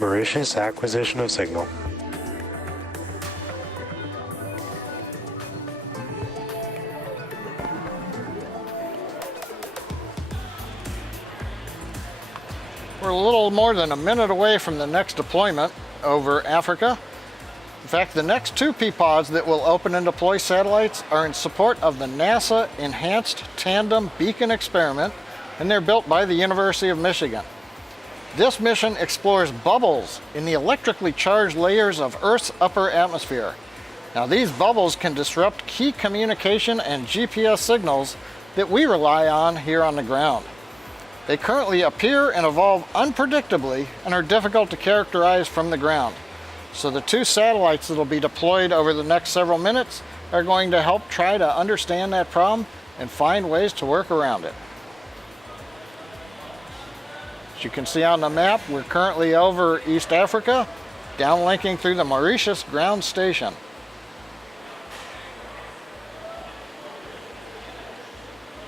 Mauritius acquisition of signal. We're a little more than a minute away from the next deployment over Africa. In fact, the next two P-pods that will open and deploy satellites are in support of the NASA Enhanced Tandem Beacon Experiment, and they're built by the University of Michigan. This mission explores bubbles in the electrically charged layers of Earth's upper atmosphere. Now, these bubbles can disrupt key communication and GPS signals that we rely on here on the ground. They currently appear and evolve unpredictably and are difficult to characterize from the ground. So the two satellites that will be deployed over the next several minutes are going to help try to understand that problem and find ways to work around it. As you can see on the map, we're currently over East Africa, downlinking through the Mauritius ground station.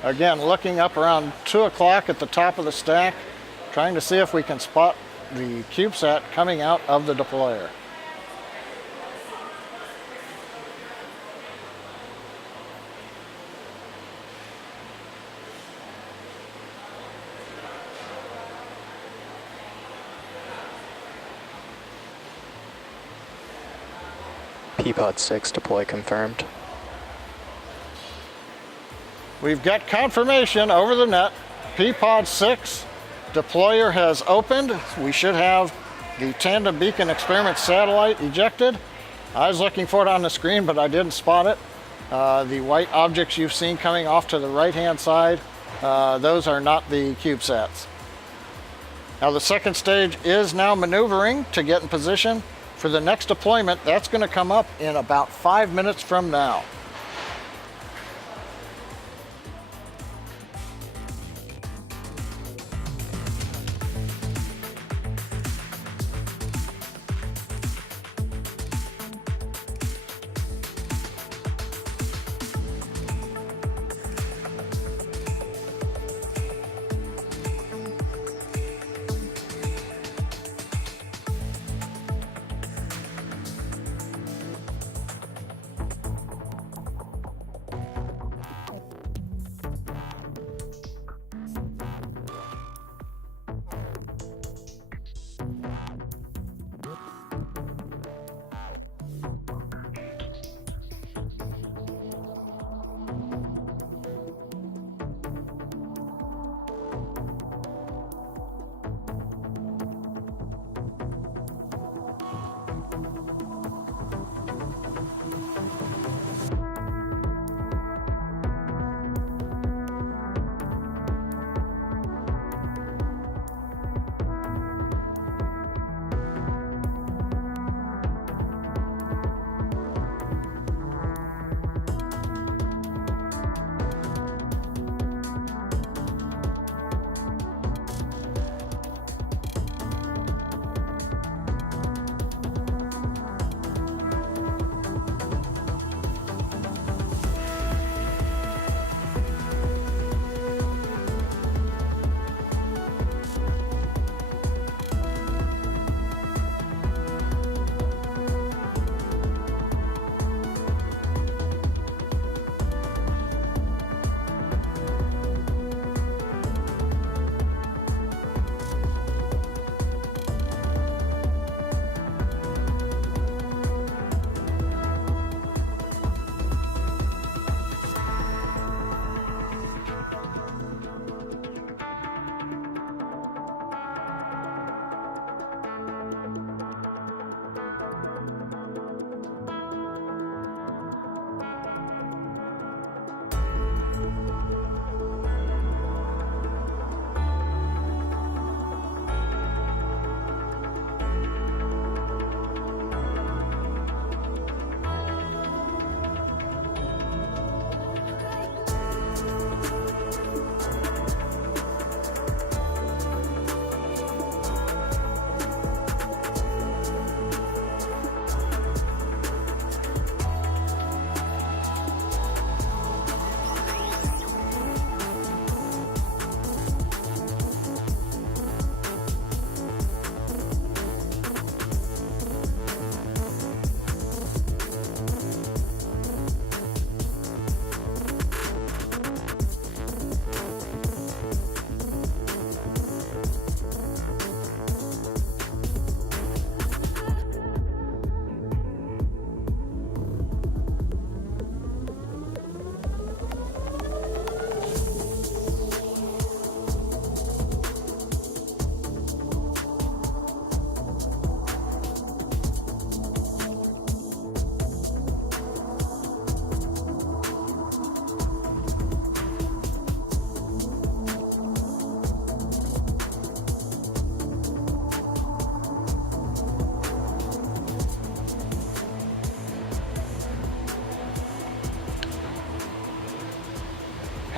Again, looking up around 2 o'clock at the top of the stack, trying to see if we can spot the CubeSat coming out of the deployer. P-pod 6 deploy confirmed. We've got confirmation over the net. P-pod 6 deployer has opened. We should have the Tandem Beacon Experiment satellite ejected. I was looking for it on the screen, but I didn't spot it. The white objects you've seen coming off to the right-hand side, those are not the CubeSats. Now the second stage is now maneuvering to get in position for the next deployment. That's going to come up in about 5 minutes from now.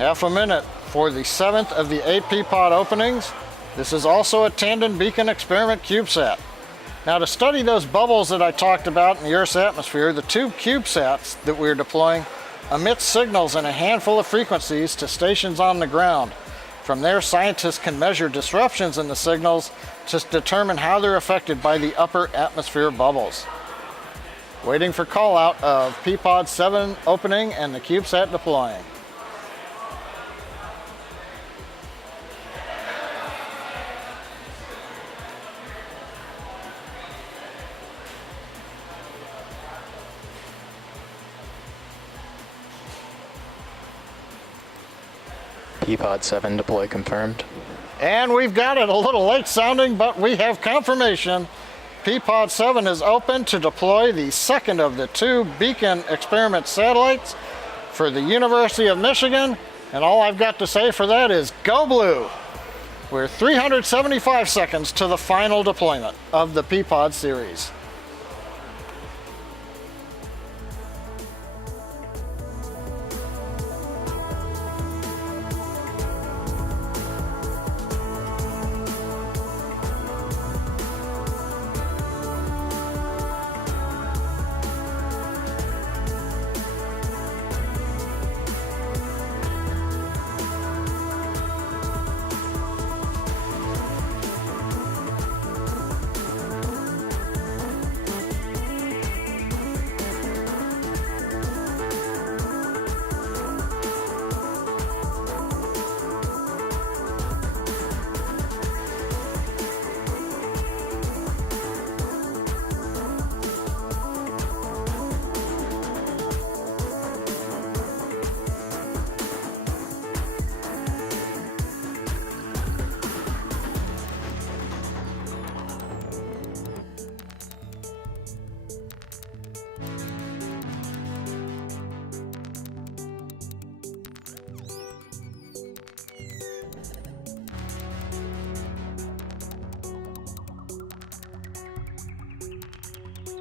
Half a minute for the 7th of the 8 P-pod openings. This is also a tandem beacon experiment CubeSat. Now, to study those bubbles that I talked about in the Earth's atmosphere, the 2 CubeSats that we're deploying emit signals in a handful of frequencies to stations on the ground. From there, scientists can measure disruptions in the signals to determine how they're affected by the upper atmosphere bubbles. Waiting for call out of P-pod 7 opening and the CubeSat deploying. P-pod 7 deploy confirmed. And we've got it, a little late sounding, but we have confirmation. P-pod 7 is open to deploy the 2nd of the 2 beacon experiment satellites for the University of Michigan. And all I've got to say for that is go blue. We're 375 seconds to the final deployment of the P-pod series.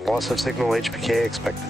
Loss of signal HPK expected.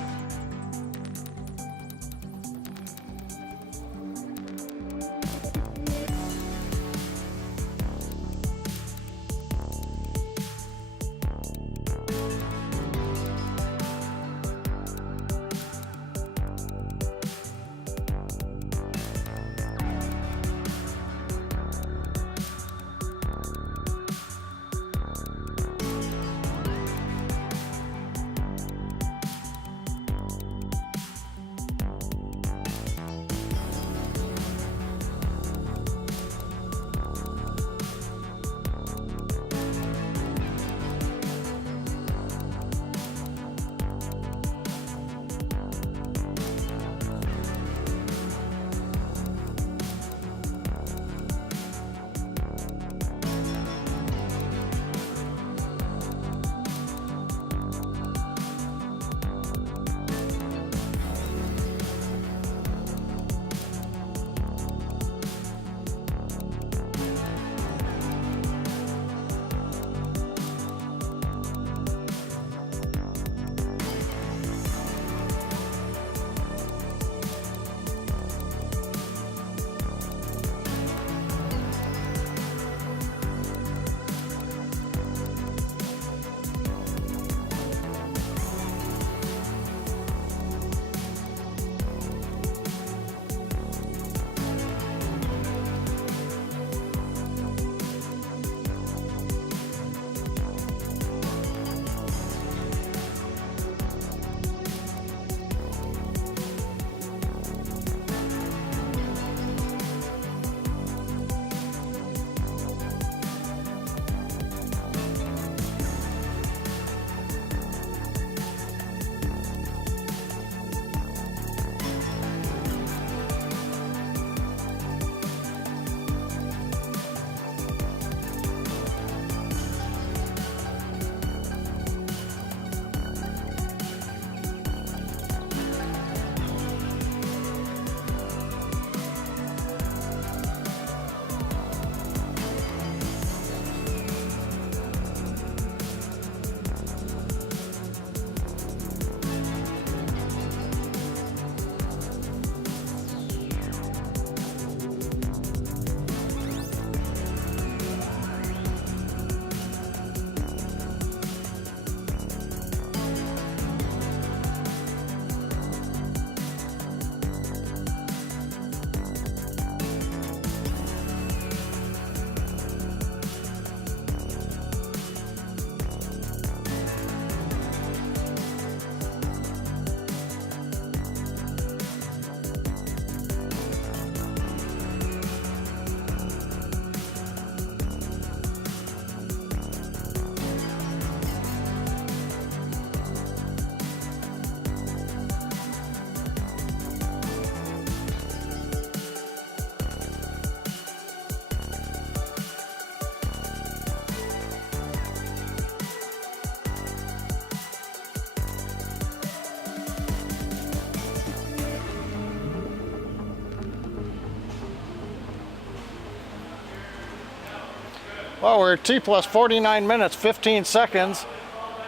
Well, we're T plus 49 minutes, 15 seconds.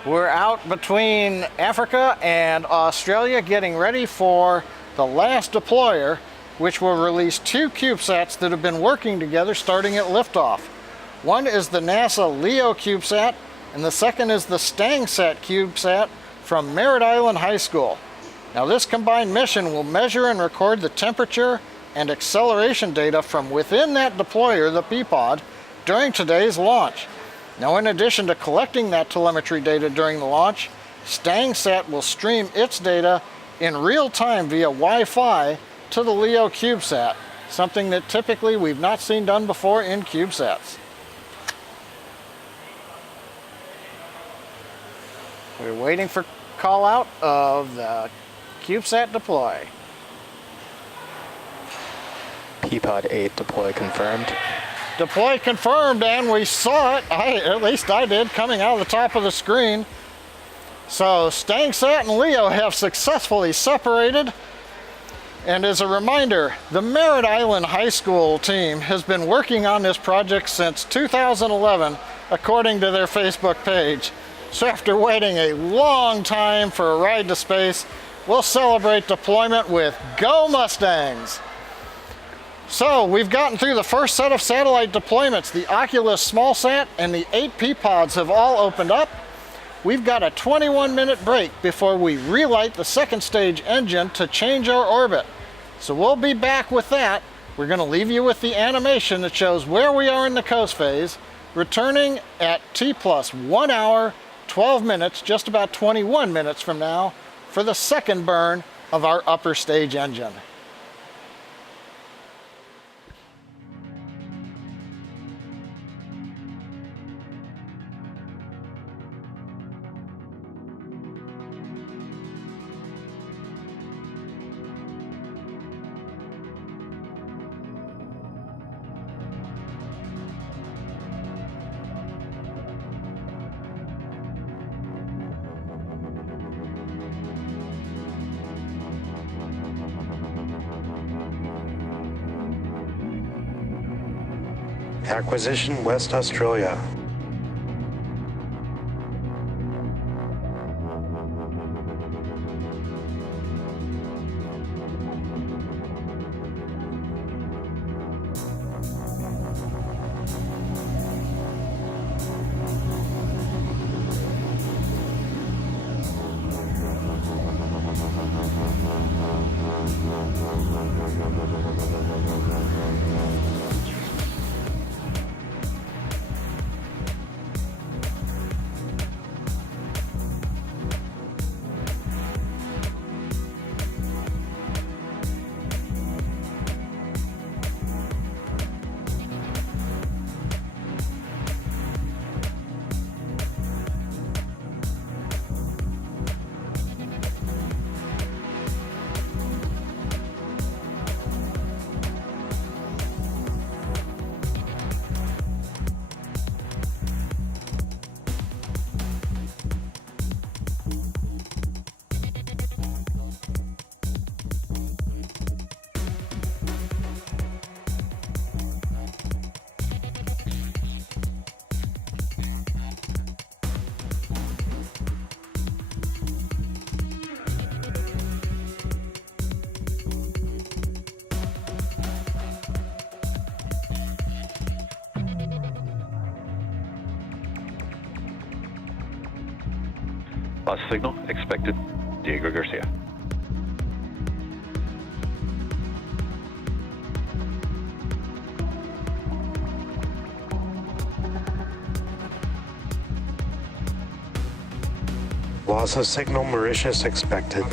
We're out between Africa and Australia getting ready for the last deployer, which will release 2 CubeSats that have been working together starting at liftoff. One is the NASA LEO CubeSat, and the second is the STANGSat CubeSat from Merritt Island High School. Now this combined mission will measure and record the temperature and acceleration data from within that deployer, the P-Pod, during today's launch. Now in addition to collecting that telemetry data during the launch, STANGSat will stream its data in real time via Wi-Fi to the LEO CubeSat, something that typically we've not seen done before in CubeSats. We're waiting for call out of the CubeSat deploy. P-Pod 8 deploy confirmed. Deploy confirmed, and we saw it, at least I did, coming out of the top of the screen. So STANGSat and LEO have successfully separated. And as a reminder, the Merritt Island High School team has been working on this project since 2011, according to their Facebook page. So after waiting a long time for a ride to space, we'll celebrate deployment with Go Mustangs! So we've gotten through the first set of satellite deployments. The Oculus SmallSat and the 8 P-Pods have all opened up. We've got a 21-minute break before we relight the second stage engine to change our orbit. So we'll be back with that. We're going to leave you with the animation that shows where we are in the coast phase, returning at T plus 1 hour, 12 minutes, just about 21 minutes from now, for the second burn of our upper stage engine. Acquisition West Australia. Lost signal expected. Diego Garcia. Loss of signal Mauritius expected.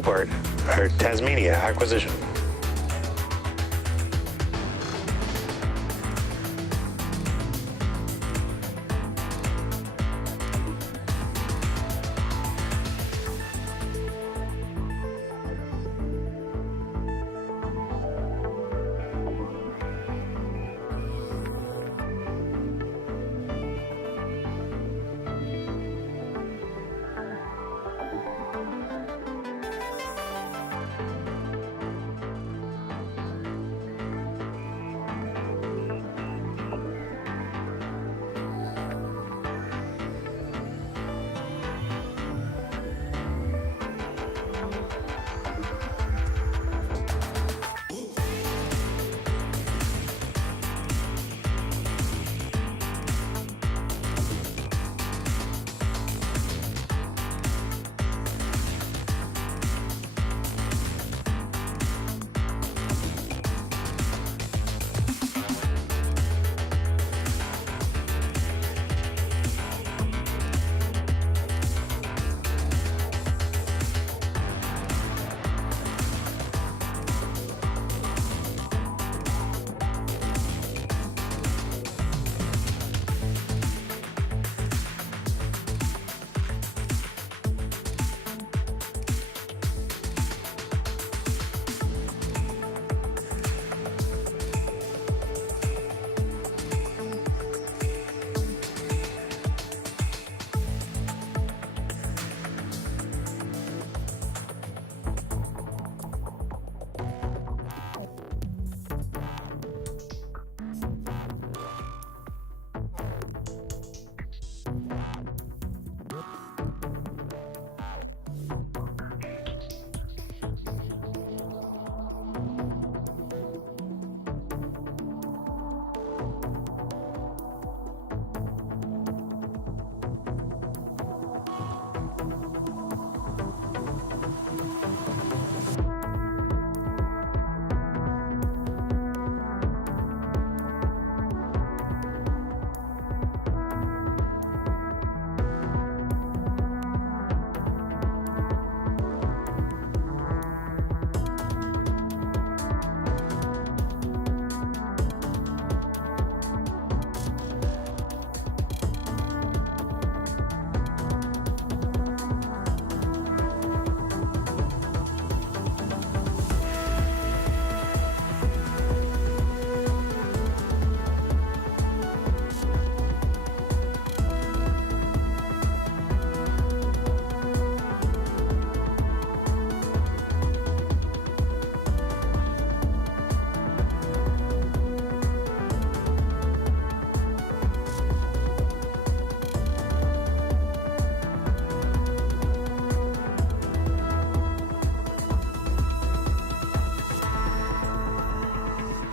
Hobart, or Tasmania acquisition.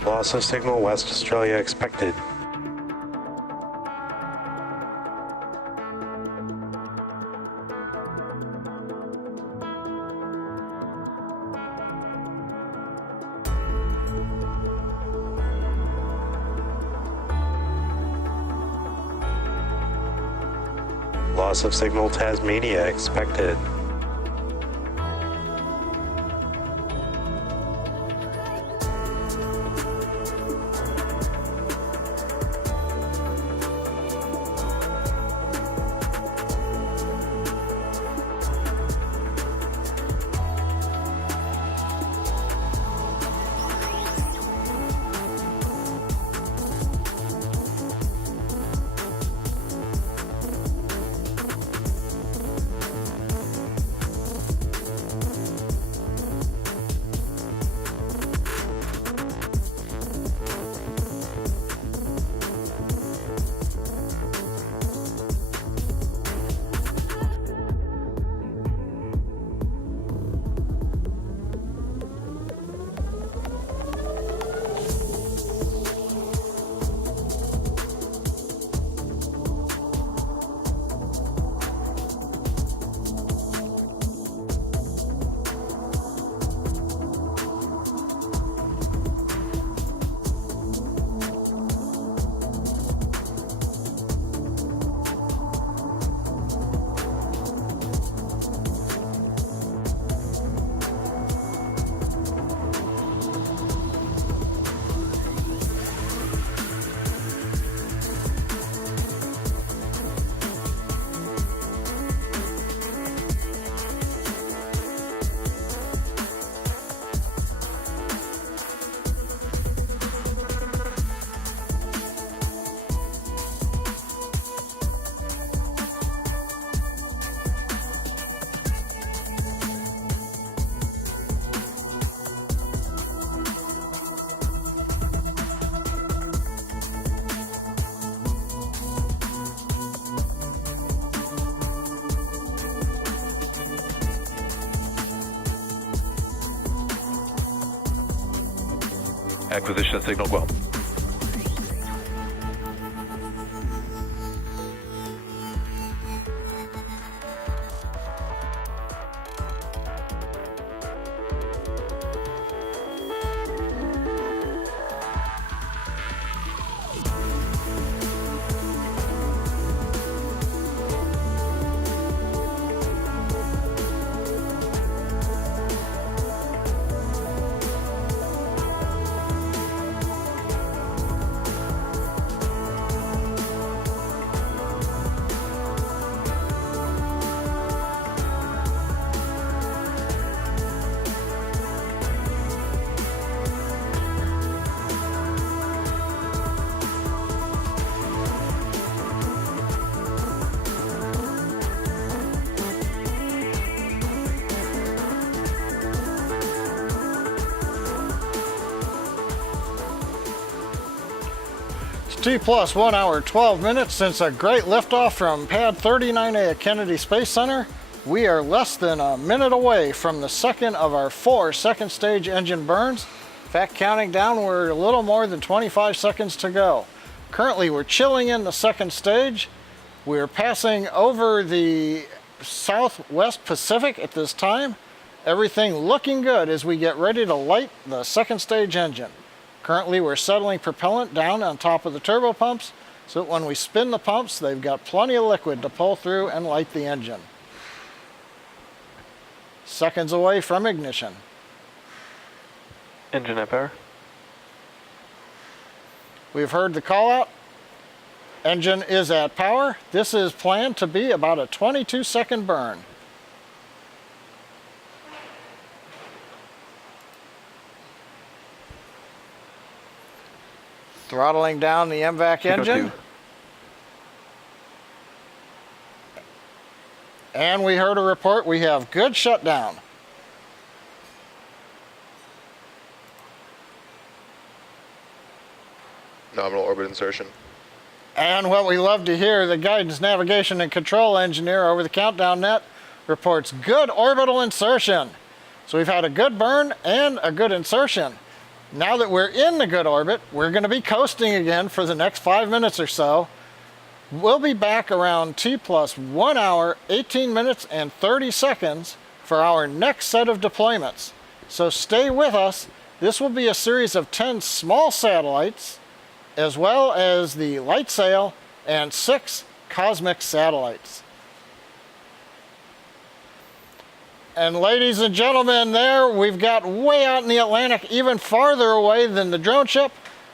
Loss of signal West Australia expected. Loss of signal Tasmania expected. Acquisition signal well. T plus 1 hour 12 minutes since a great liftoff from pad 39A at Kennedy Space Center. We are less than a minute away from the second of our 4 second stage engine burns. In fact, counting down, we're a little more than 25 seconds to go. Currently, we're chilling in the second stage. We're passing over the Southwest Pacific at this time. Everything looking good as we get ready to light the second stage engine. Currently, we're settling propellant down on top of the turbo pumps so that when we spin the pumps, they've got plenty of liquid to pull through and light the engine. Seconds away from ignition. Engine at power. We've heard the call out. Engine is at power. This is planned to be about a 22-second burn. Throttling down the MVAC engine. And we heard a report we have good shutdown. Nominal orbit insertion. And what we love to hear, the guidance, navigation, and control engineer over the countdown net reports good orbital insertion. So we've had a good burn and a good insertion. Now that we're in the good orbit, we're going to be coasting again for the next 5 minutes or so. We'll be back around T plus 1 hour, 18 minutes, and 30 seconds for our next set of deployments. So stay with us. This will be a series of 10 small satellites, as well as the light sail and 6 cosmic satellites. And ladies and gentlemen, there we've got way out in the Atlantic, even farther away than the drone ship,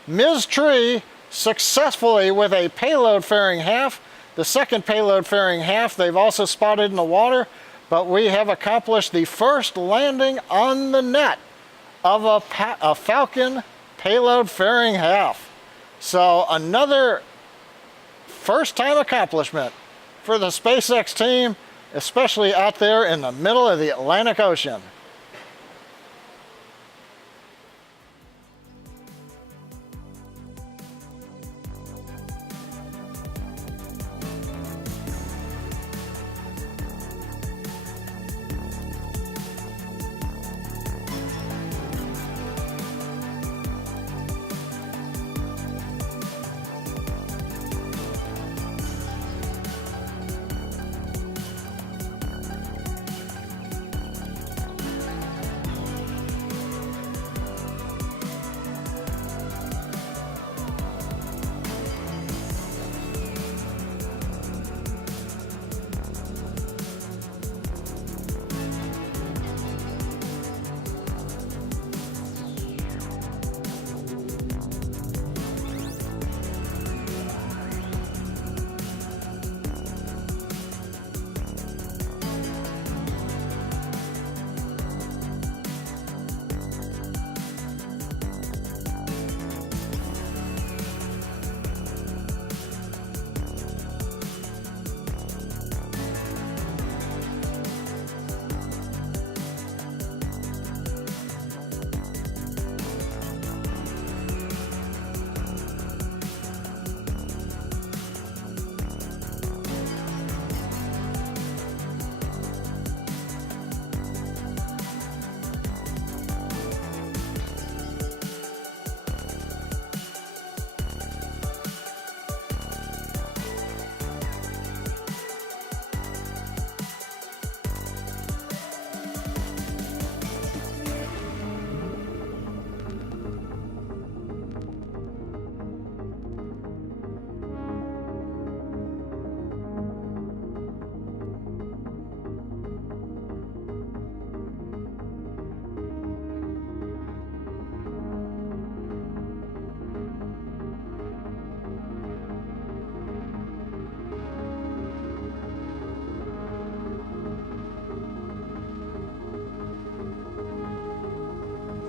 Ms. Tree successfully with a payload fairing half. The second payload fairing half they've also spotted in the water, but we have accomplished the first landing on the net of a Falcon payload fairing half. So another first time accomplishment for the SpaceX team, especially out there in the middle of the Atlantic Ocean.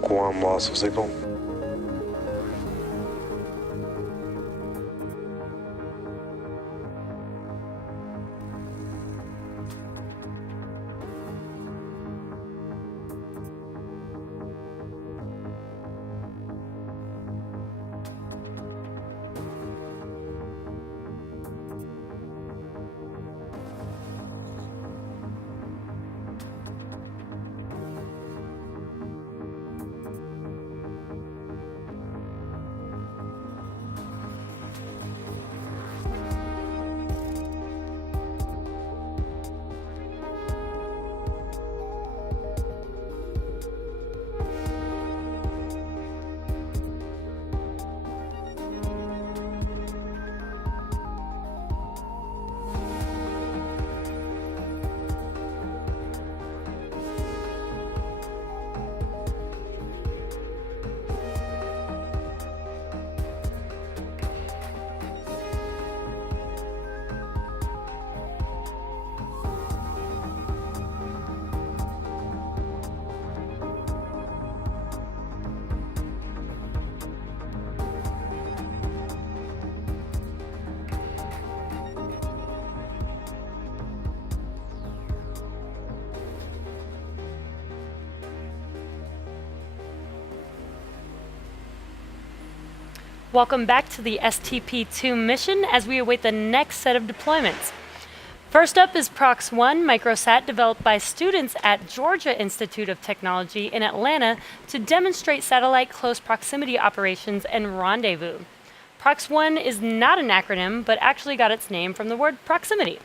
Guam, loss of signal. Welcome back to the STP-2 mission as we await the next set of deployments. First up is PROX-1 microsat developed by students at Georgia Institute of Technology in Atlanta to demonstrate satellite close proximity operations and rendezvous. PROX-1 is not an acronym, but actually got its name from the word proximity.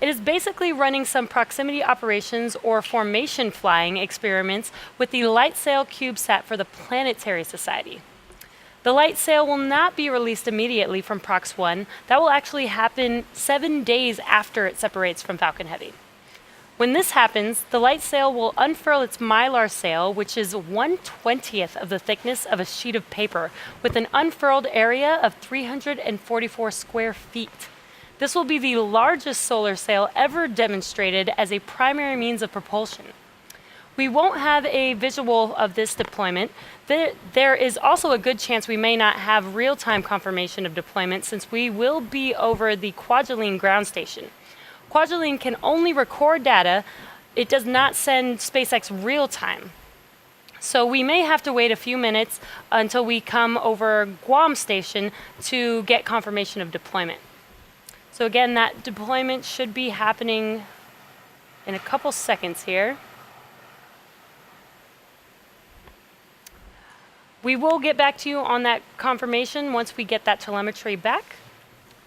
It is basically running some proximity operations or formation flying experiments with the LightSail CubeSat for the Planetary Society. The LightSail will not be released immediately from PROX-1. That will actually happen 7 days after it separates from Falcon Heavy. When this happens, the LightSail will unfurl its mylar sail, which is 1/20th of the thickness of a sheet of paper, with an unfurled area of 344 square feet. This will be the largest solar sail ever demonstrated as a primary means of propulsion. We won't have a visual of this deployment. There is also a good chance we may not have real-time confirmation of deployment since we will be over the Kwajalein ground station. Kwajalein can only record data. It does not send SpaceX real-time. So we may have to wait a few minutes until we come over Guam station to get confirmation of deployment. So again, that deployment should be happening in a couple seconds here. We will get back to you on that confirmation once we get that telemetry back.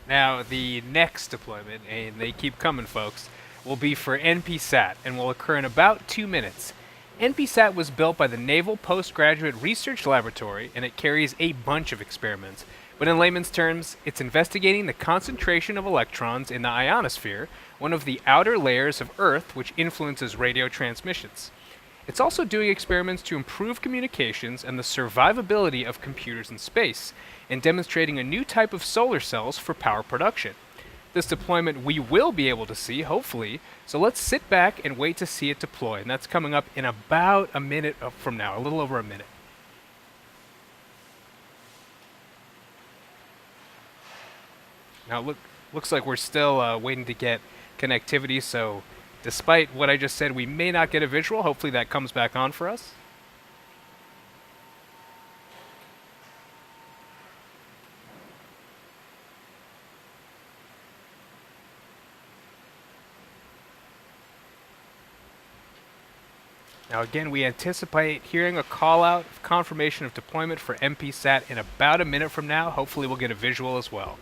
Now, the next deployment, and they keep coming, folks, will be for NPSat and will occur in about 2 minutes. NPSat was built by the Naval Postgraduate Research Laboratory, and it carries a bunch of experiments. But in layman's terms, it's investigating the concentration of electrons in the ionosphere, one of the outer layers of Earth which influences radio transmissions. It's also doing experiments to improve communications and the survivability of computers in space, and demonstrating a new type of solar cells for power production. This deployment we will be able to see, hopefully, so let's sit back and wait to see it deploy, and that's coming up in about a minute from now, a little over a minute. Now, looks like we're still waiting to get connectivity, so despite what I just said, we may not get a visual. Hopefully that comes back on for us. Now again, we anticipate hearing a call out of confirmation of deployment for NPSat in about a minute from now. Hopefully we'll get a visual as well.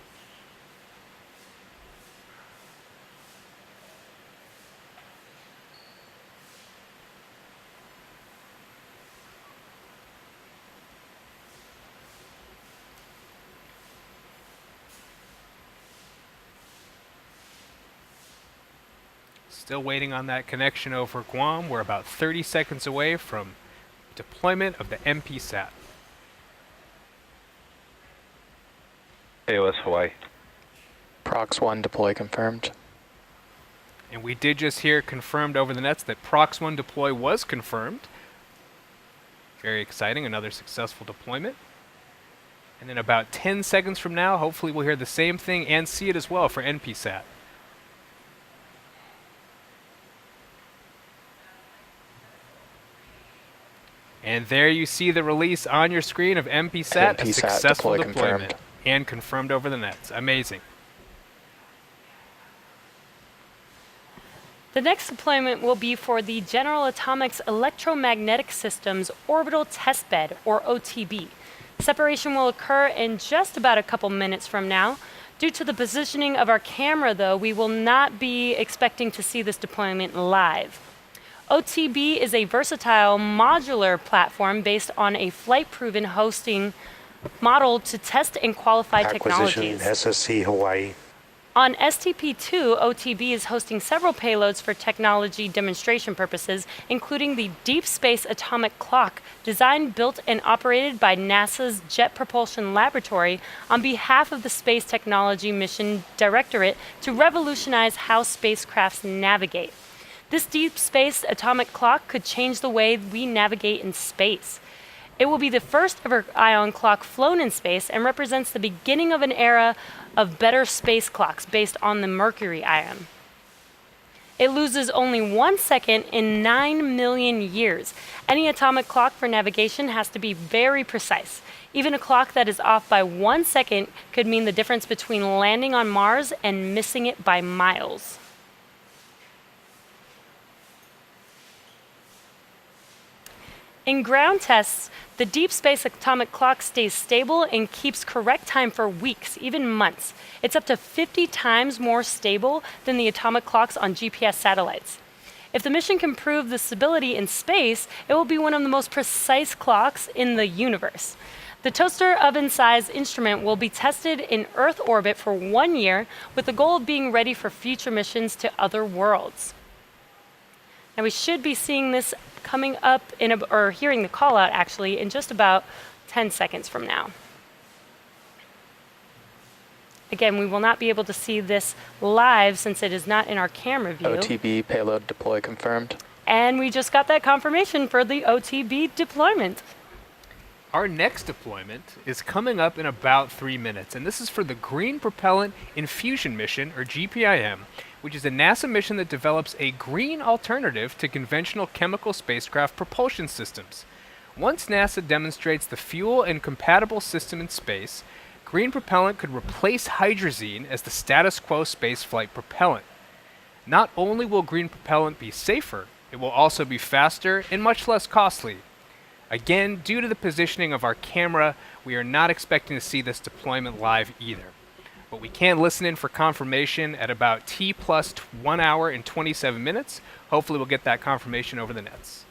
Still waiting on that connection over Guam. We're about 30 seconds away from deployment of the NPSat. AOS Hawaii. PROX-1 deploy confirmed. And we did just hear confirmed over the nets that PROX-1 deploy was confirmed. Very exciting, another successful deployment. And in about 10 seconds from now, hopefully we'll hear the same thing and see it as well for NPSat. And there you see the release on your screen of NPSat, a successful deployment and confirmed over the nets. Amazing. The next deployment will be for the General Atomics Electromagnetic Systems Orbital Testbed, or OTB. Separation will occur in just about a couple minutes from now. Due to the positioning of our camera, though, we will not be expecting to see this deployment live. OTB is a versatile modular platform based on a flight-proven hosting model to test and qualify technologies. SSC Hawaii. On STP-2, OTB is hosting several payloads for technology demonstration purposes, including the Deep Space Atomic Clock, designed, built, and operated by NASA's Jet Propulsion Laboratory on behalf of the Space Technology Mission Directorate to revolutionize how spacecrafts navigate. This Deep Space Atomic Clock could change the way we navigate in space. It will be the first ever ion clock flown in space and represents the beginning of an era of better space clocks based on the Mercury ion. It loses only 1 second in 9 million years. Any atomic clock for navigation has to be very precise. Even a clock that is off by 1 second could mean the difference between landing on Mars and missing it by miles. In ground tests, the Deep Space Atomic Clock stays stable and keeps correct time for weeks, even months. It's up to 50 times more stable than the atomic clocks on GPS satellites. If the mission can prove the stability in space, it will be one of the most precise clocks in the universe. The toaster oven-sized instrument will be tested in Earth orbit for 1 year, with the goal of being ready for future missions to other worlds. Now we should be seeing this coming up or hearing the call out actually in just about 10 seconds from now. Again, we will not be able to see this live since it is not in our camera view. OTB payload deploy confirmed. And we just got that confirmation for the OTB deployment. Our next deployment is coming up in about 3 minutes, and this is for the Green Propellant Infusion Mission, or GPIM, which is a NASA mission that develops a green alternative to conventional chemical spacecraft propulsion systems. Once NASA demonstrates the fuel and compatible system in space, green propellant could replace hydrazine as the status quo spaceflight propellant. Not only will green propellant be safer, it will also be faster and much less costly. Again, due to the positioning of our camera, we are not expecting to see this deployment live either. But we can listen in for confirmation at about T plus 1 hour and 27 minutes. Hopefully we'll get that confirmation over the nets.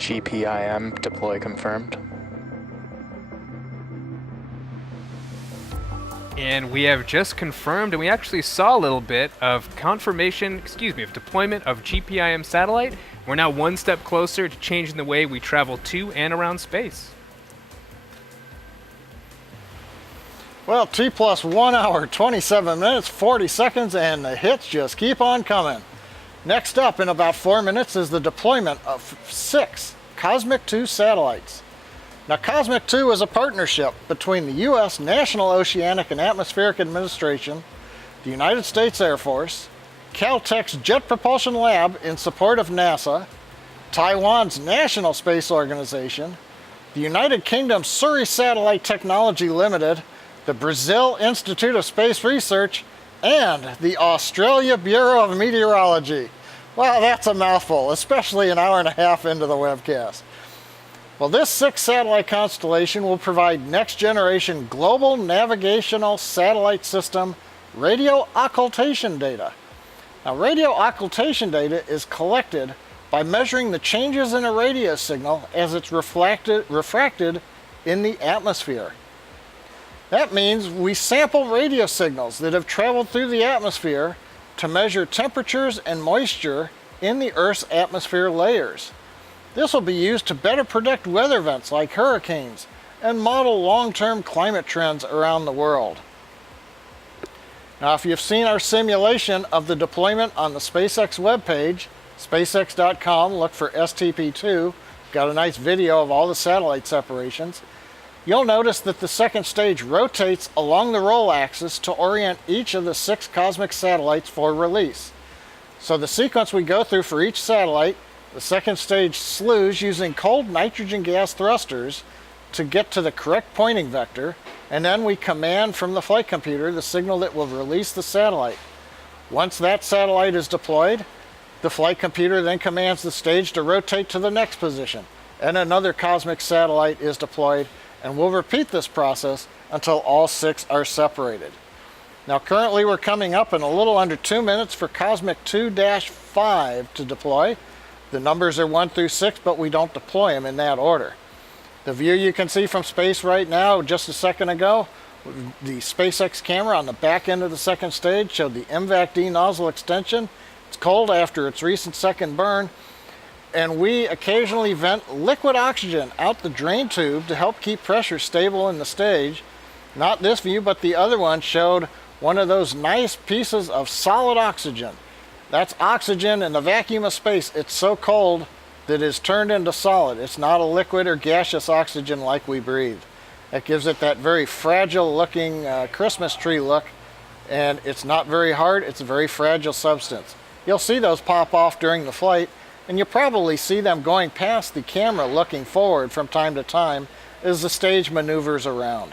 GPIM deploy confirmed. And we have just confirmed, and we actually saw a little bit of confirmation, of deployment of GPIM satellite. We're now one step closer to changing the way we travel to and around space. Well, T plus 1 hour, 27 minutes, 40 seconds, and the hits just keep on coming. Next up, in about 4 minutes, is the deployment of 6 Cosmic 2 satellites. Now, Cosmic 2 is a partnership between the U.S. National Oceanic and Atmospheric Administration, the United States Air Force, Caltech's Jet Propulsion Lab in support of NASA, Taiwan's National Space Organization, the United Kingdom's Surrey Satellite Technology Limited, the Brazil Institute of Space Research, and the Australia Bureau of Meteorology. Wow, that's a mouthful, especially an hour and a half into the webcast. Well, this 6-satellite constellation will provide next-generation global navigational satellite system radio occultation data. Now, radio occultation data is collected by measuring the changes in a radio signal as it's refracted in the atmosphere. That means we sample radio signals that have traveled through the atmosphere to measure temperatures and moisture in the Earth's atmosphere layers. This will be used to better predict weather events like hurricanes and model long-term climate trends around the world. Now, if you've seen our simulation of the deployment on the SpaceX webpage, spacex.com, look for STP-2, got a nice video of all the satellite separations. You'll notice that the second stage rotates along the roll axis to orient each of the 6 cosmic satellites for release. So the sequence we go through for each satellite, the second stage slews using cold nitrogen gas thrusters to get to the correct pointing vector, and then we command from the flight computer the signal that will release the satellite. Once that satellite is deployed, the flight computer then commands the stage to rotate to the next position, and another cosmic satellite is deployed, and we'll repeat this process until all 6 are separated. Now, currently we're coming up in a little under 2 minutes for Cosmic 2-5 to deploy. The numbers are 1 through 6, but we don't deploy them in that order. The view you can see from space right now, just a second ago, the SpaceX camera on the back end of the second stage showed the MVAC-D nozzle extension. It's cold after its recent second burn, and we occasionally vent liquid oxygen out the drain tube to help keep pressure stable in the stage. Not this view, but the other one showed one of those nice pieces of solid oxygen. That's oxygen in the vacuum of space. It's so cold that it's turned into solid. It's not a liquid or gaseous oxygen like we breathe. That gives it that very fragile looking Christmas tree look, and it's not very hard. It's a very fragile substance. You'll see those pop off during the flight, and you'll probably see them going past the camera looking forward from time to time as the stage maneuvers around.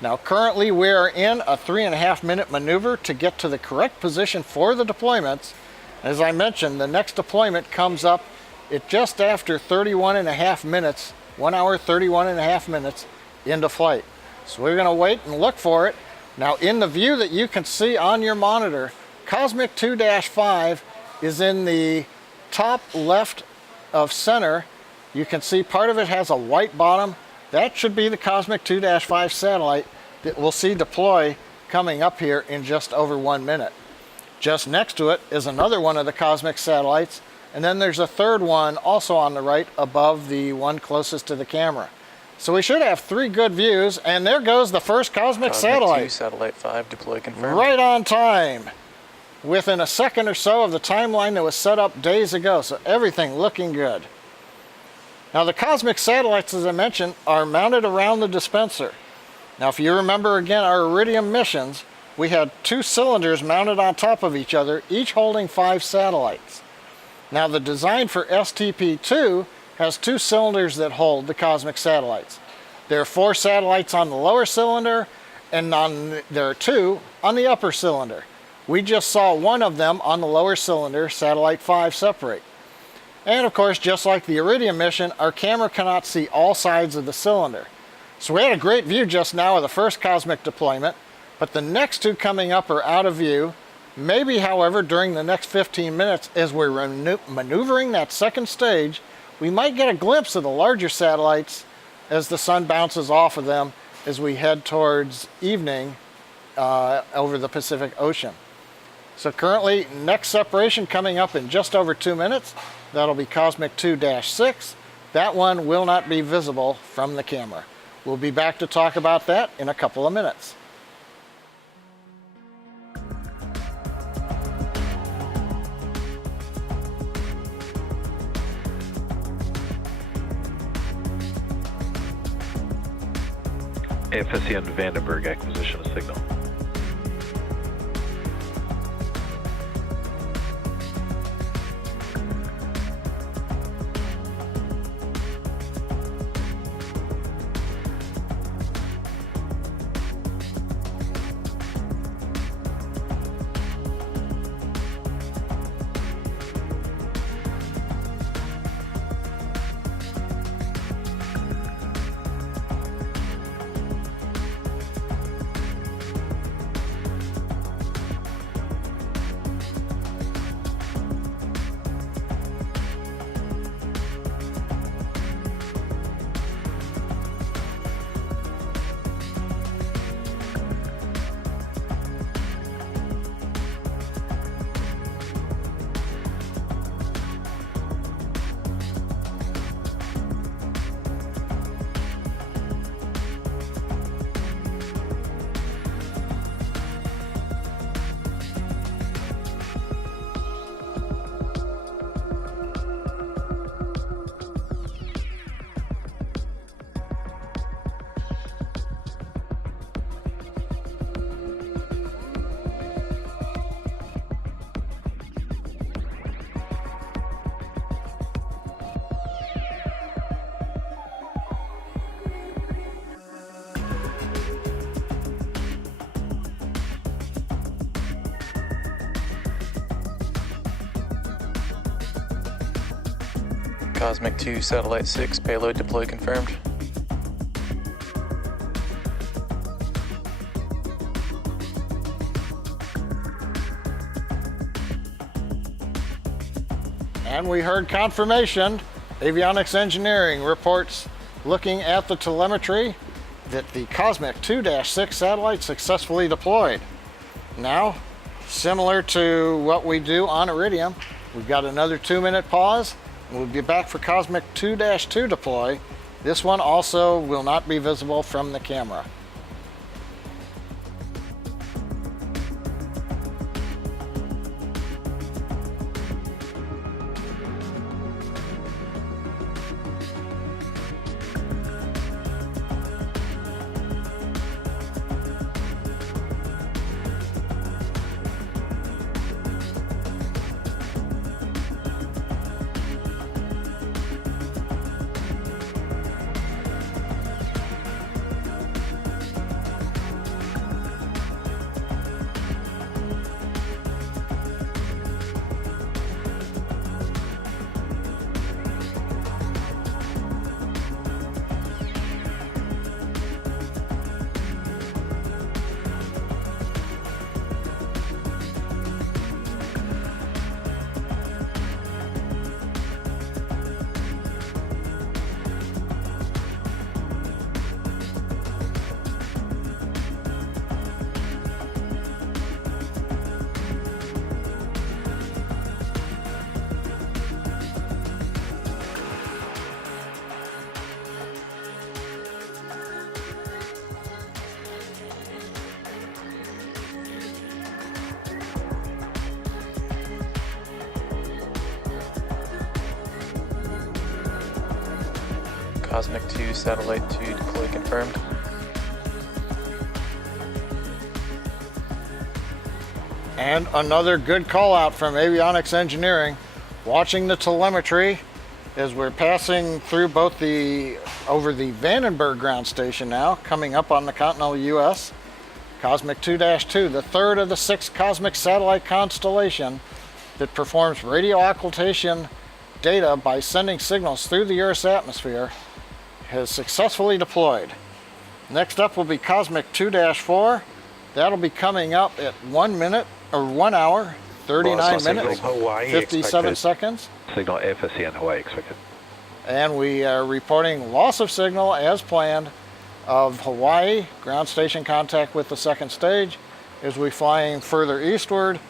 Now, currently we are in a 3.5 minute maneuver to get to the correct position for the deployments. As I mentioned, the next deployment comes up at just after 31.5 minutes, 1 hour, 31.5 minutes into flight. So we're gonna wait and look for it. Now, in the view that you can see on your monitor, Cosmic 2-5 is in the top left of center. You can see part of it has a white bottom. That should be the Cosmic 2-5 satellite that we'll see deploy coming up here in just over 1 minute. Just next to it is another one of the cosmic satellites, and then there's a third one also on the right above the one closest to the camera. So we should have 3 good views, and there goes the first cosmic satellite. 2, satellite 5 deploy confirmed. Right on time, within a second or so of the timeline that was set up days ago, so everything looking good. Now, the cosmic satellites, as I mentioned, are mounted around the dispenser. Now, if you remember again our Iridium missions, we had 2 cylinders mounted on top of each other, each holding 5 satellites. Now, the design for STP-2 has 2 cylinders that hold the cosmic satellites. There are 4 satellites on the lower cylinder, and there are 2 on the upper cylinder. We just saw one of them on the lower cylinder, satellite 5, separate. And of course, just like the Iridium mission, our camera cannot see all sides of the cylinder. So we had a great view just now of the first cosmic deployment, but the next 2 coming up are out of view. Maybe, however, during the next 15 minutes, as we're maneuvering that second stage, we might get a glimpse of the larger satellites as the sun bounces off of them as we head towards evening over the Pacific Ocean. So currently, next separation coming up in just over 2 minutes. That'll be Cosmic 2-6. That one will not be visible from the camera. We'll be back to talk about that in a couple of minutes. AFSC on Vandenberg acquisition of signal. Cosmic 2, Satellite 6, payload deploy confirmed. And we heard confirmation. Avionics Engineering reports, looking at the telemetry, that the Cosmic 2-6 satellite successfully deployed. Now, similar to what we do on Iridium, we've got another 2-minute pause. We'll be back for Cosmic 2-2 deploy. This one also will not be visible from the camera. Cosmic 2, Satellite 2, deploy confirmed. And another good call out from Avionics Engineering, watching the telemetry as we're passing through over the Vandenberg ground station now, coming up on the continental US. Cosmic 2-2, the third of the 6 cosmic satellite constellation that performs radio occultation data by sending signals through the Earth's atmosphere, has successfully deployed. Next up will be Cosmic 2-4. That'll be coming up at 1 minute or 1 hour, 39 Signal minutes, Hawaii 57 expected. seconds. Signal FSC and Hawaii expected. And we are reporting loss of signal as planned of Hawaii, ground station contact with the second stage as we flying further eastward,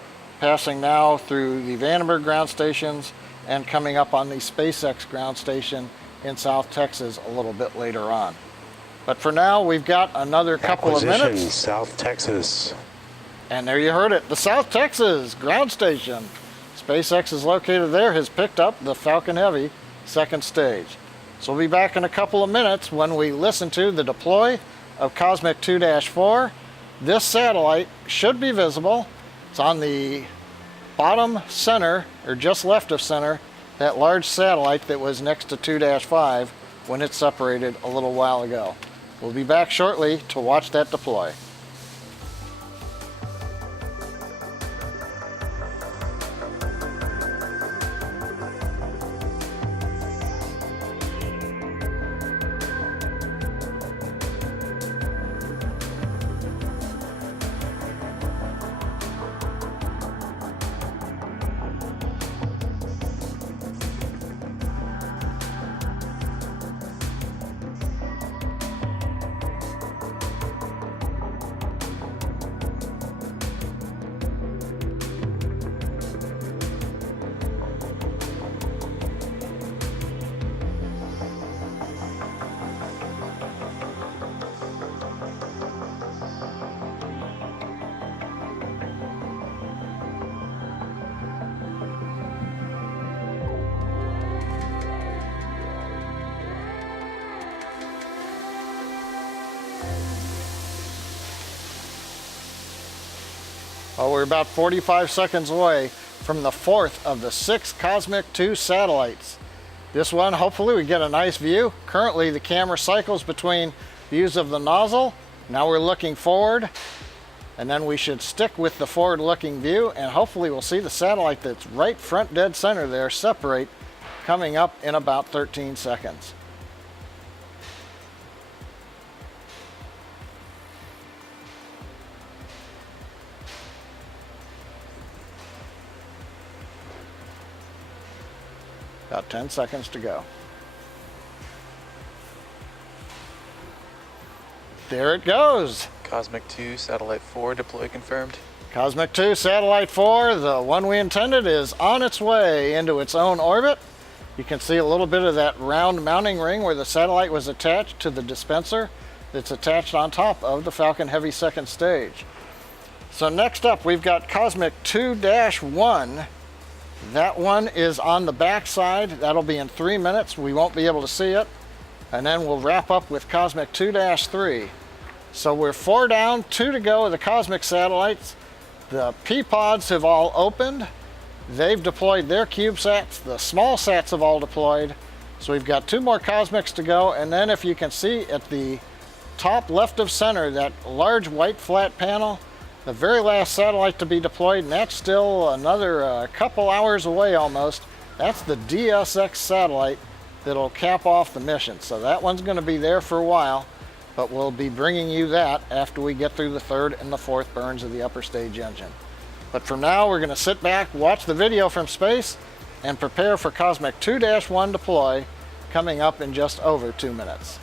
passing now through the Vandenberg ground stations and coming up on the SpaceX ground station in South Texas a little bit later on. But for now, we've got another couple of Acquisition, minutes. South Texas. And there you heard it, the South Texas ground station. SpaceX is located there, has picked up the Falcon Heavy second stage. So we'll be back in a couple of minutes when we listen to the deploy of Cosmic 2-4. This satellite should be visible. It's on the bottom center, or just left of center, that large satellite that was next to 2-5 when it separated a little while ago. We'll be back shortly to watch that deploy. Well, we're about 45 seconds away from the fourth of the 6 Cosmic 2 satellites. This one, hopefully we get a nice view. Currently the camera cycles between views of the nozzle. Now we're looking forward, and then we should stick with the forward looking view, and hopefully we'll see the satellite that's right front dead center there separate coming up in about 13 seconds. About 10 seconds to go. There it goes. Cosmic 2, Satellite 4, deploy confirmed. Cosmic 2, Satellite 4, the one we intended, is on its way into its own orbit. You can see a little bit of that round mounting ring where the satellite was attached to the dispenser that's attached on top of the Falcon Heavy second stage. So next up, we've got Cosmic 2-1. That one is on the back side. That'll be in 3 minutes. We won't be able to see it. And then we'll wrap up with Cosmic 2-3. So we're 4 down, 2 to go of the Cosmic satellites. The P-pods have all opened. They've deployed their CubeSats. The small sats have all deployed. So we've got 2 more Cosmics to go. And then if you can see at the top left of center, that large white flat panel, the very last satellite to be deployed, and that's still another couple hours away almost. That's the DSX satellite that'll cap off the mission. So that one's going to be there for a while, but we'll be bringing you that after we get through the 3rd and the 4th burns of the upper stage engine. But for now, we're going to sit back, watch the video from space, and prepare for Cosmic 2-1 deploy coming up in just over 2 minutes.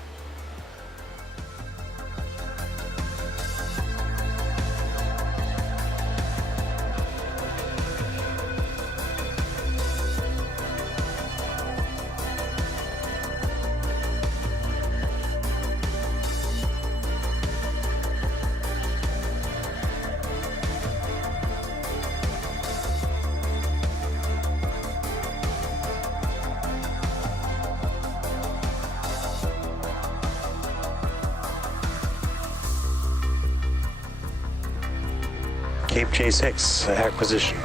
Cape J6 acquisition.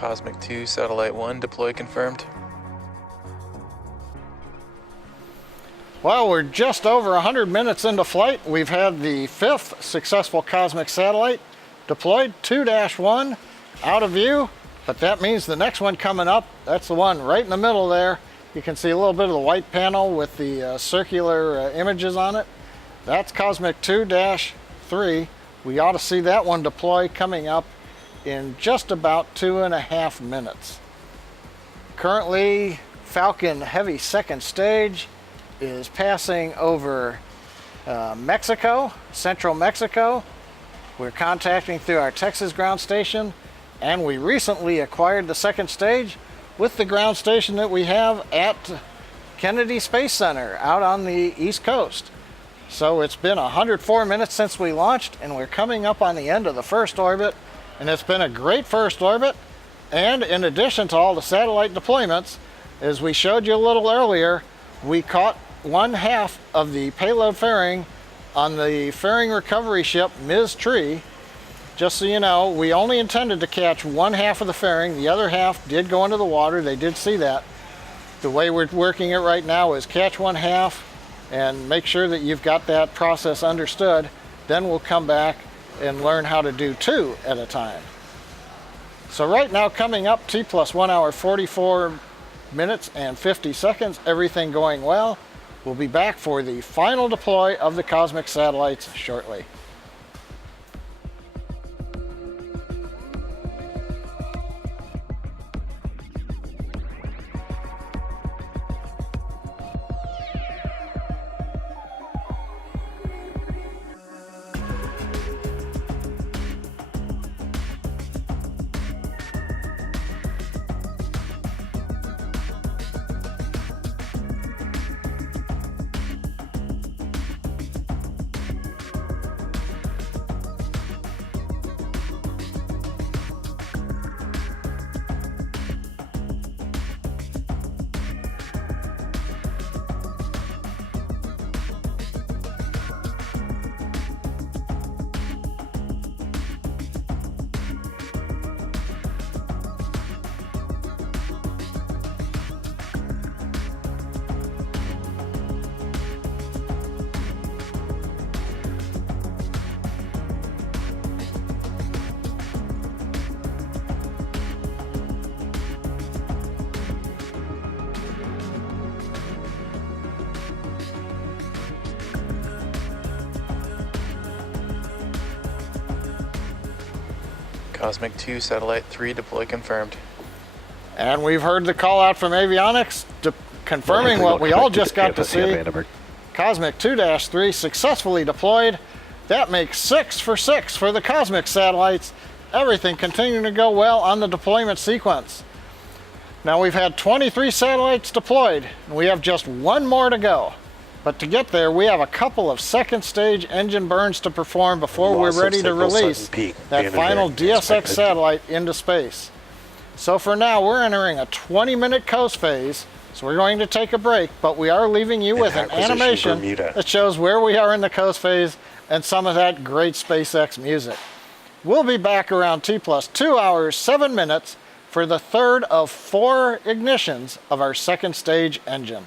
Cosmic 2, Satellite 1, deploy confirmed. Well, we're just over 100 minutes into flight. We've had the 5th successful cosmic satellite deployed, 2-1, out of view, but that means the next one coming up, that's the one right in the middle there. You can see a little bit of the white panel with the circular images on it. That's Cosmic 2-3. We ought to see that one deploy coming up in just about 2.5 minutes. Currently, Falcon Heavy second stage is passing over Mexico, central Mexico. We're contacting through our Texas ground station, and we recently acquired the second stage with the ground station that we have at Kennedy Space Center out on the East Coast. So it's been 104 minutes since we launched, and we're coming up on the end of the first orbit, and it's been a great first orbit. And in addition to all the satellite deployments, as we showed you a little earlier, we caught 1/2 of the payload fairing on the fairing recovery ship Ms. Tree. Just so you know, we only intended to catch 1/2 of the fairing. The other half did go into the water. They did see that. The way we're working it right now is catch 1/2 and make sure that you've got that process understood. Then we'll come back and learn how to do 2 at a time. So right now, coming up, T plus 1 hour 44 minutes and 50 seconds, everything going well. We'll be back for the final deploy of the cosmic satellites shortly. Cosmic 2, Satellite 3, deploy confirmed. And we've heard the call out from avionics confirming what we all just got to see. Cosmic 2-3 successfully deployed. That makes 6 for 6 for the cosmic satellites. Everything continuing to go well on the deployment sequence. Now we've had 23 satellites deployed, and we have just 1 more to go. But to get there, we have a couple of second stage engine burns to perform before we're ready to release that final DSX satellite into space. So for now, we're entering a 20-minute coast phase, so we're going to take a break, but we are leaving you with an animation that shows where we are in the coast phase and some of that great SpaceX music. We'll be back around T plus 2 hours, 7 minutes for the third of 4 ignitions of our second stage engine.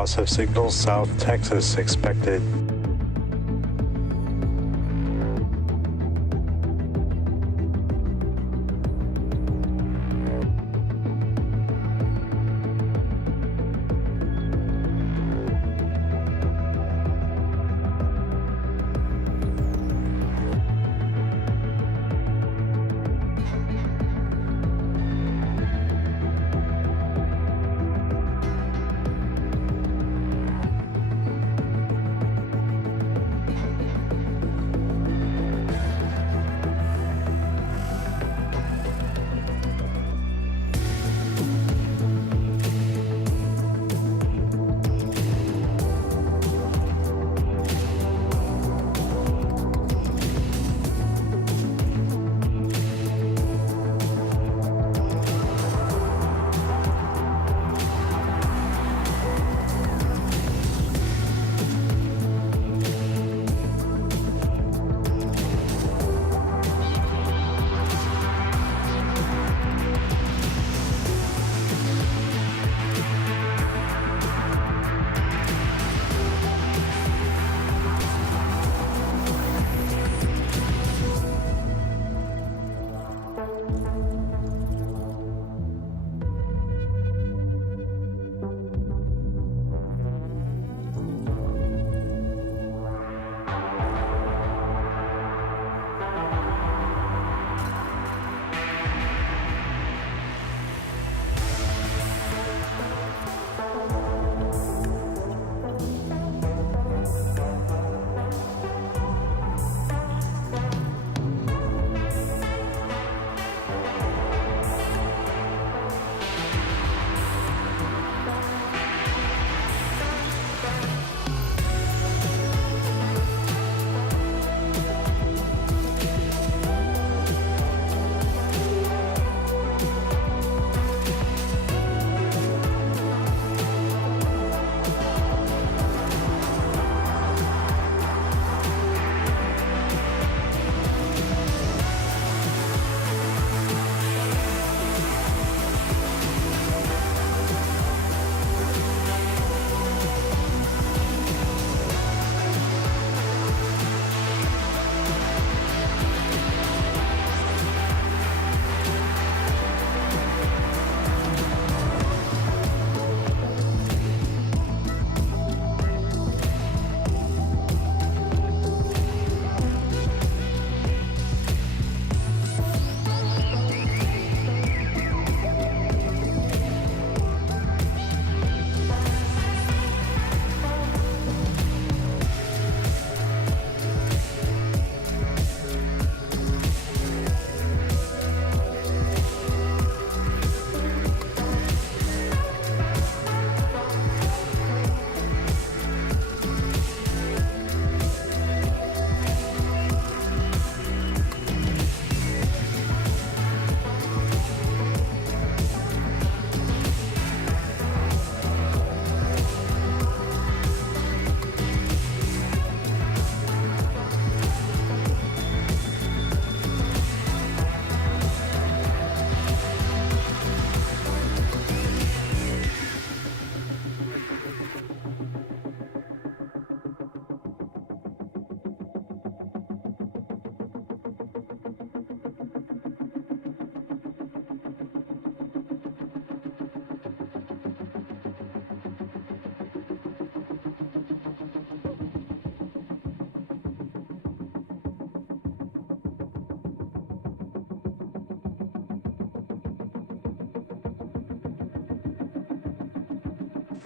Loss of signal South Texas expected.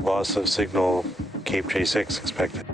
Loss of signal Cape J6 expected.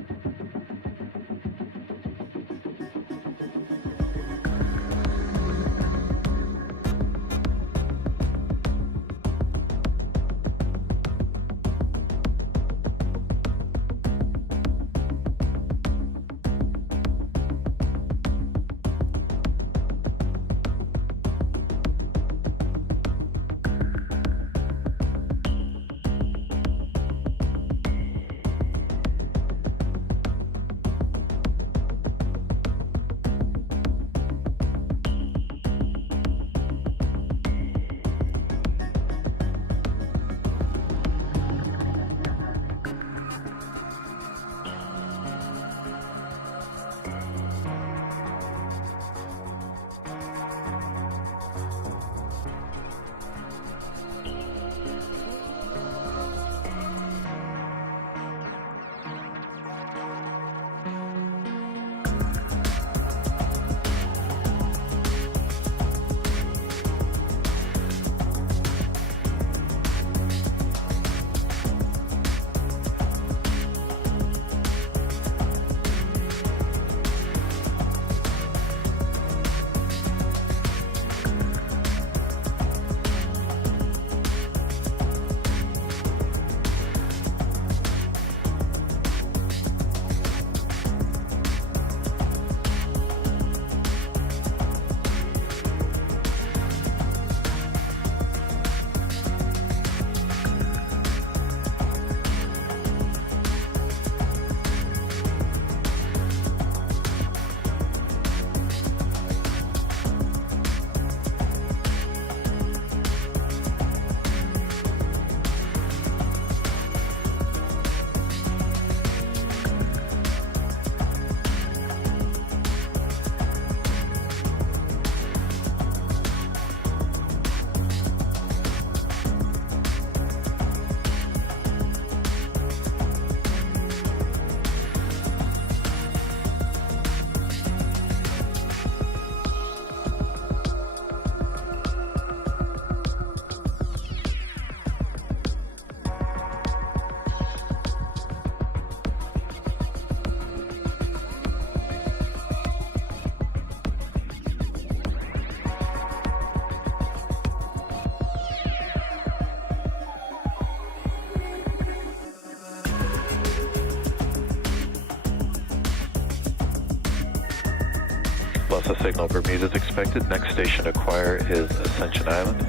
lost the signal. Bermuda is expected. Next station to acquire is Ascension Island.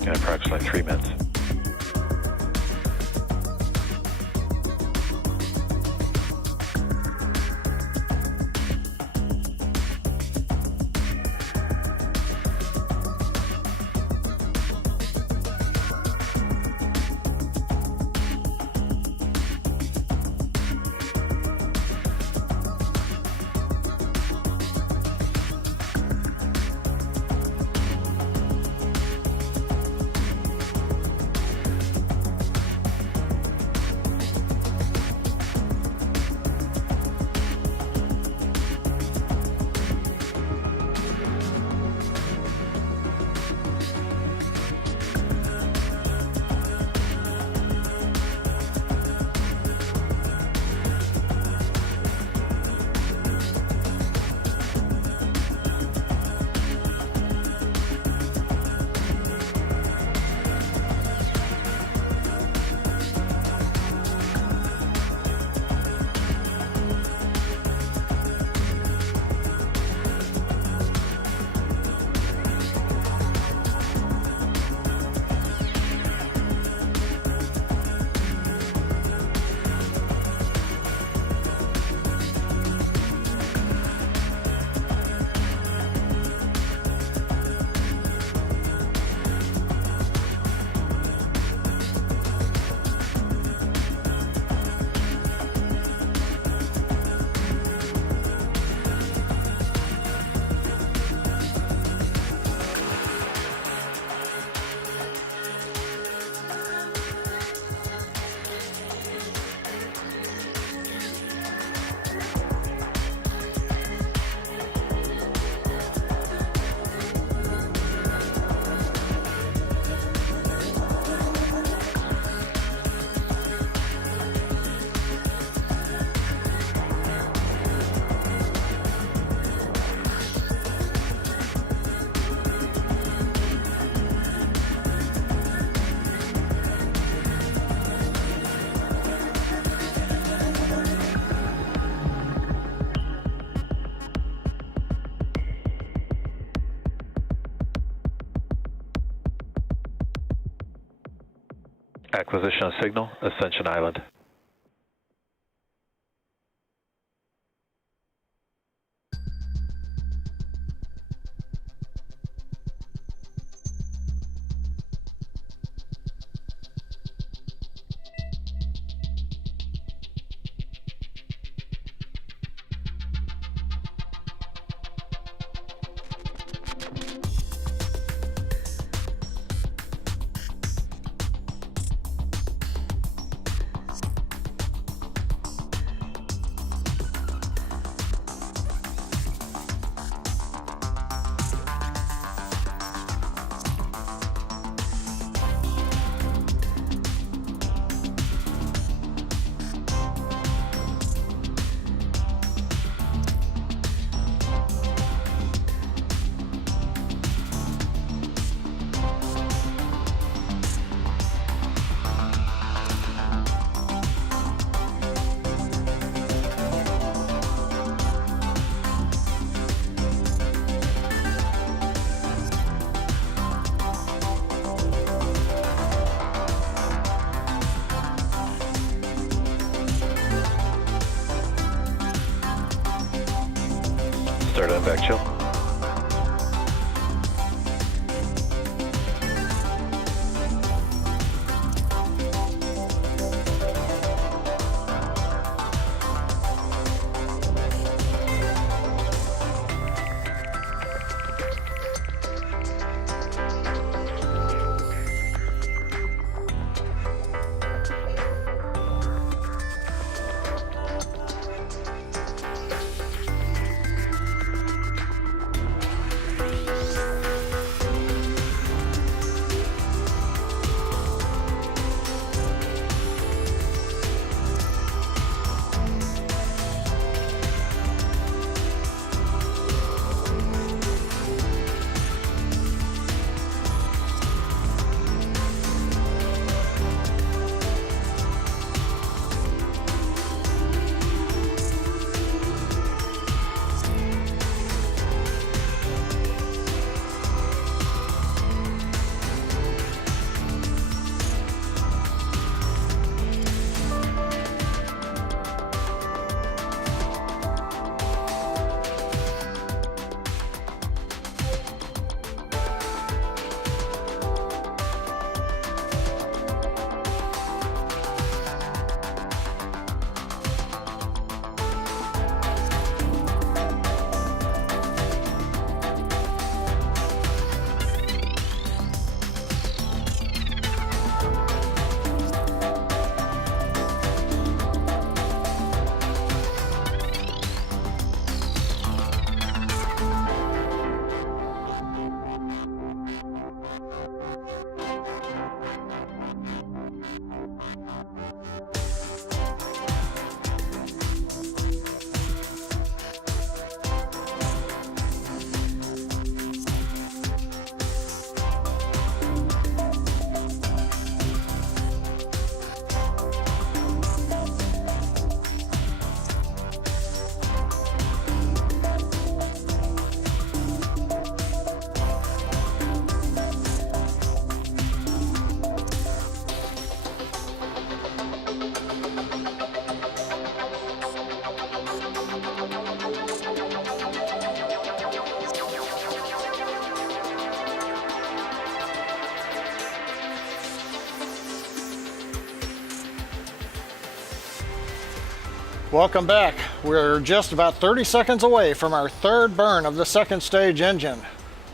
In approximately 3 minutes. Acquisition of signal, Ascension Island. Start on back chill. Welcome back. We're just about 30 seconds away from our third burn of the second stage engine.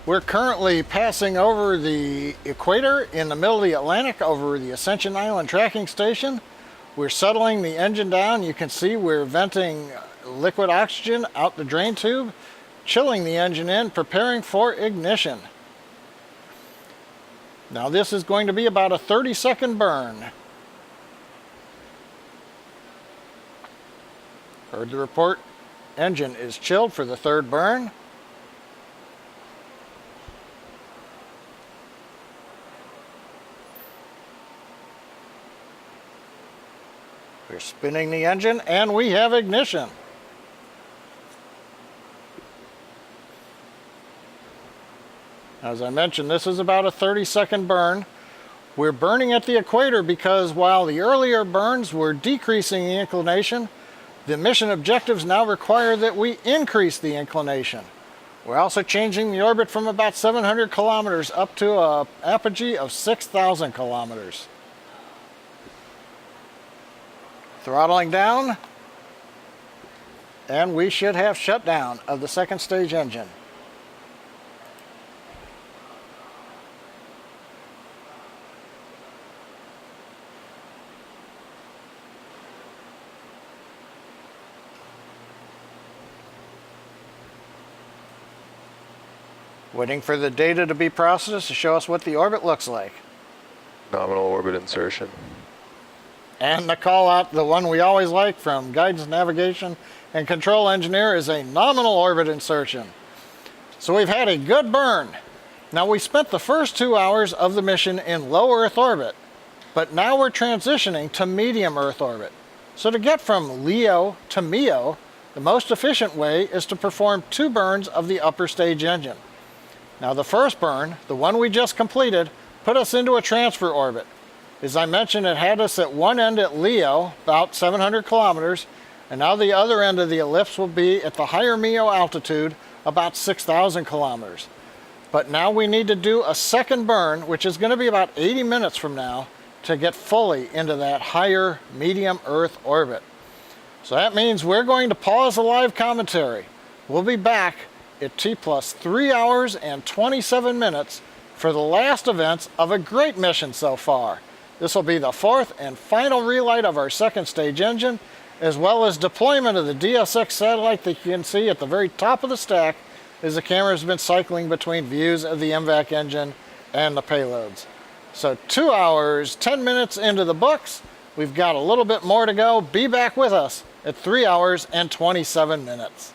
We're currently passing over the equator in the middle of the Atlantic over the Ascension Island tracking station. We're settling the engine down. You can see we're venting liquid oxygen out the drain tube, chilling the engine in, preparing for ignition. Now this is going to be about a 30-second burn. Heard the report. Engine is chilled for the third burn. We're spinning the engine and we have ignition. As I mentioned, this is about a 30-second burn. We're burning at the equator because while the earlier burns were decreasing the inclination, the mission objectives now require that we increase the inclination. We're also changing the orbit from about 700 kilometers up to an apogee of 6,000 kilometers. Throttling down, and we should have shutdown of the second stage engine. Waiting for the data to be processed to show us what the orbit looks like. Nominal orbit insertion. And the call out, the one we always like from guidance, navigation, and control engineer, is a nominal orbit insertion. So we've had a good burn. Now we spent the first 2 hours of the mission in low Earth orbit, but now we're transitioning to medium Earth orbit. So to get from LEO to MEO, the most efficient way is to perform 2 burns of the upper stage engine. Now the first burn, the one we just completed, put us into a transfer orbit. As I mentioned, it had us at one end at LEO, about 700 kilometers, and now the other end of the ellipse will be at the higher MEO altitude, about 6,000 kilometers. But now we need to do a second burn, which is going to be about 80 minutes from now, to get fully into that higher medium Earth orbit. So that means we're going to pause the live commentary. We'll be back at T+ 3 hours and 27 minutes for the last events of a great mission so far. This will be the fourth and final relight of our second stage engine, as well as deployment of the DSX satellite that you can see at the very top of the stack as the camera has been cycling between views of the MVAC engine and the payloads. So 2 hours, 10 minutes into the books. We've got a little bit more to go. Be back with us at 3 hours and 27 minutes.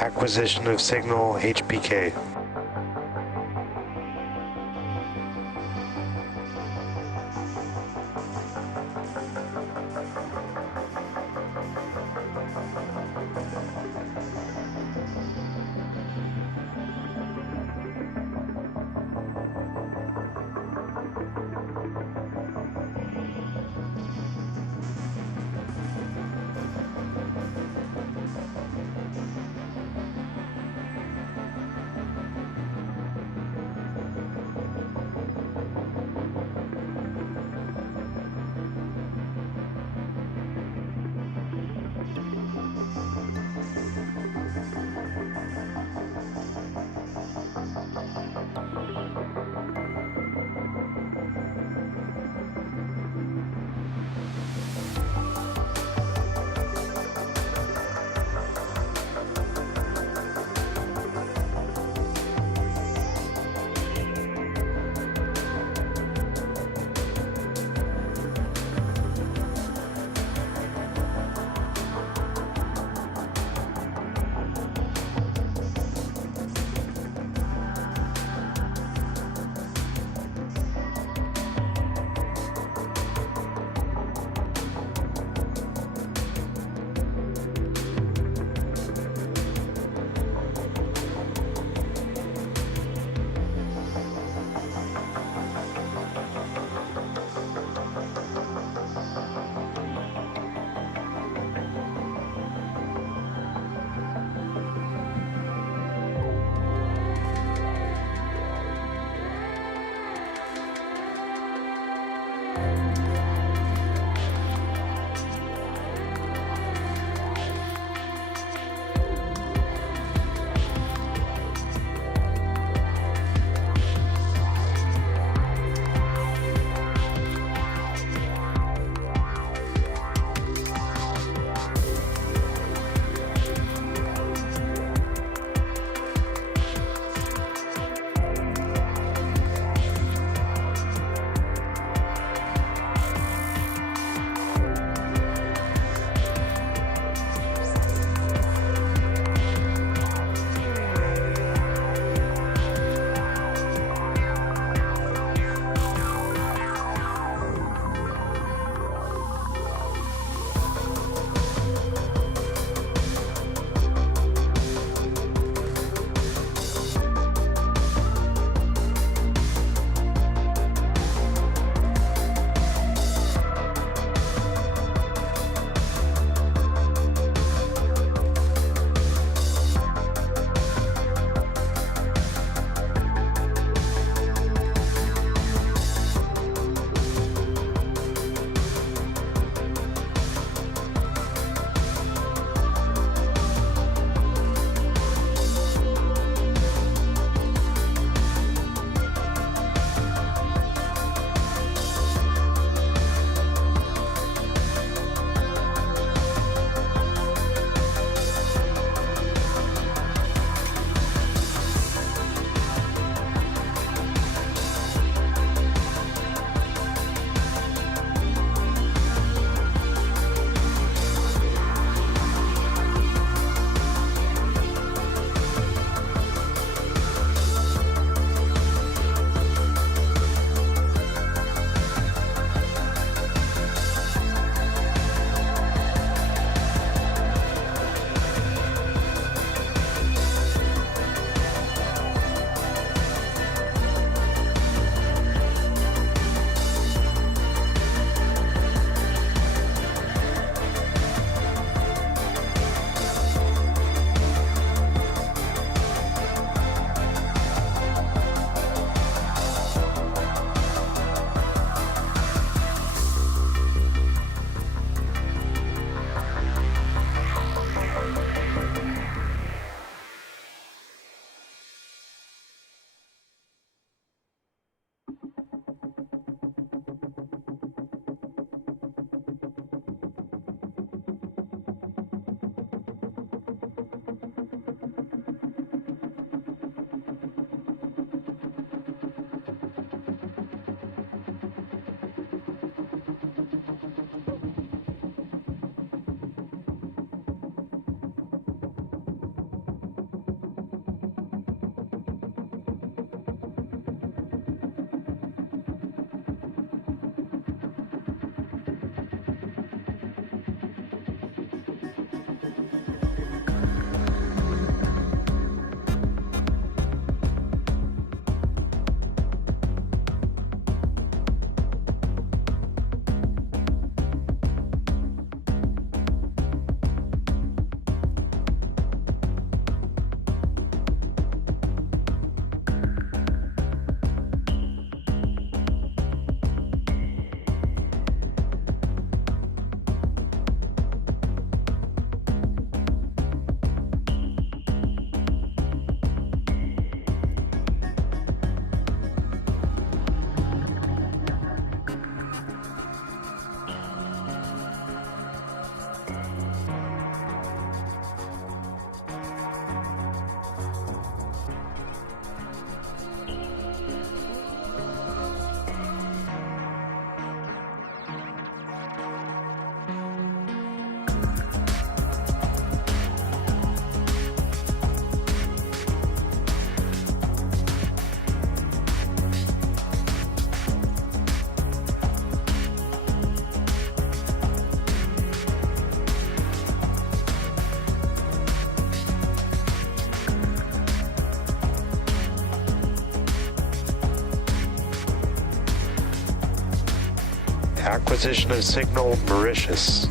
Acquisition of signal HPK. Acquisition of signal Mauritius.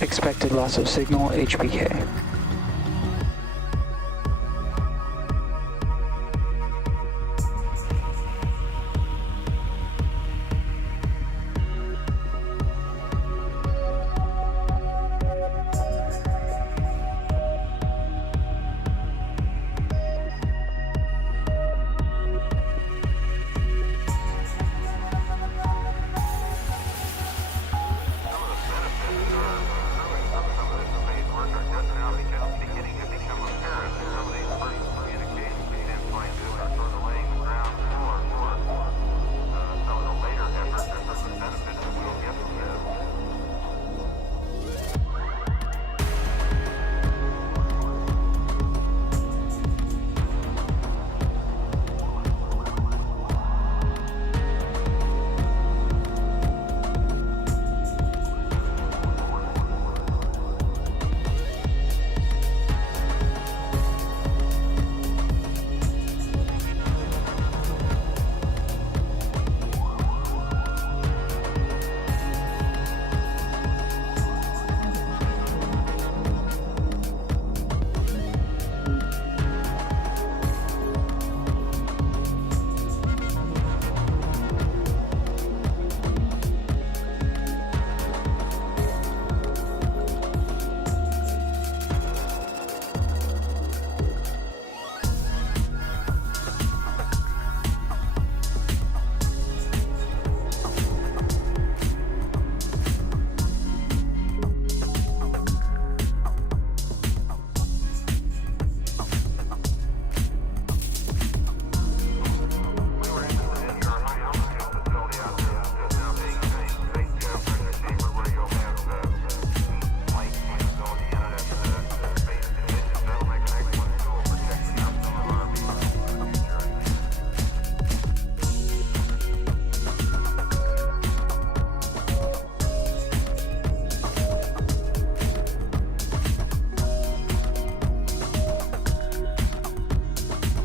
Expected loss of signal, HPK.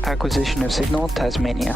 Acquisition of signal, Tasmania.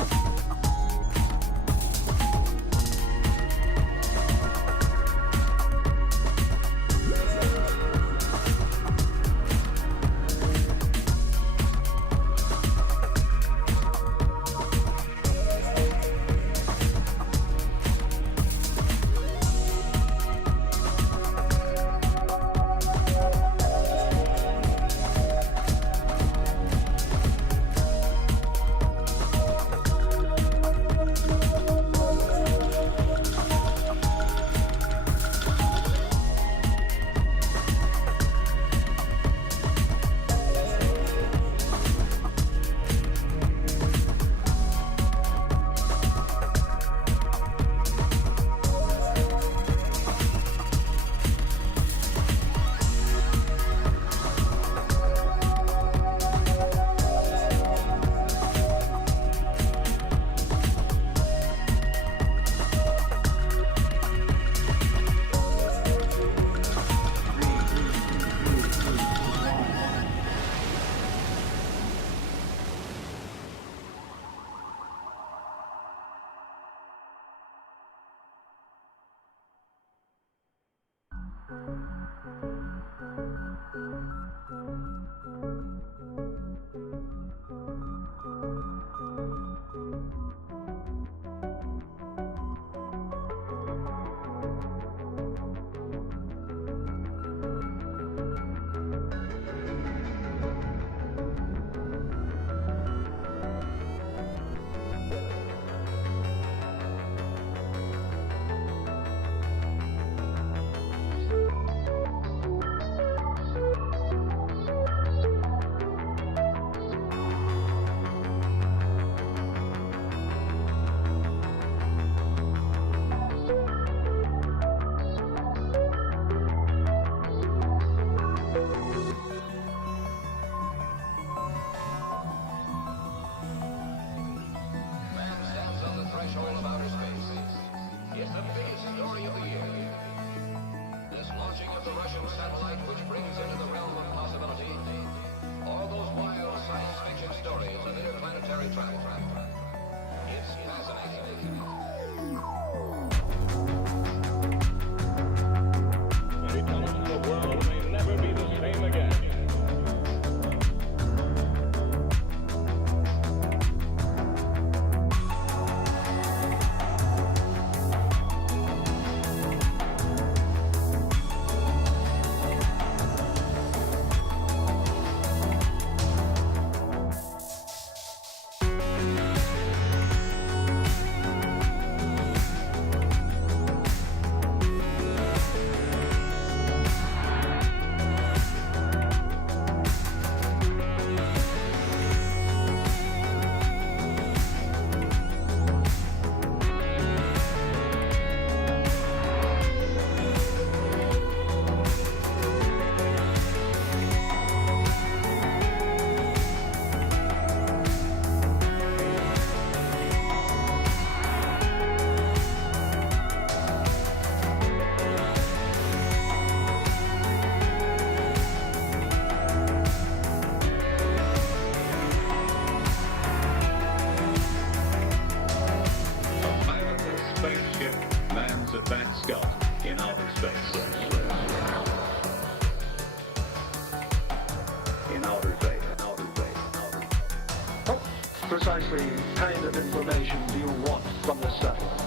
precisely kind of information do you want from the satellite?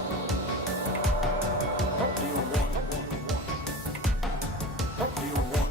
What do you want? What do you want?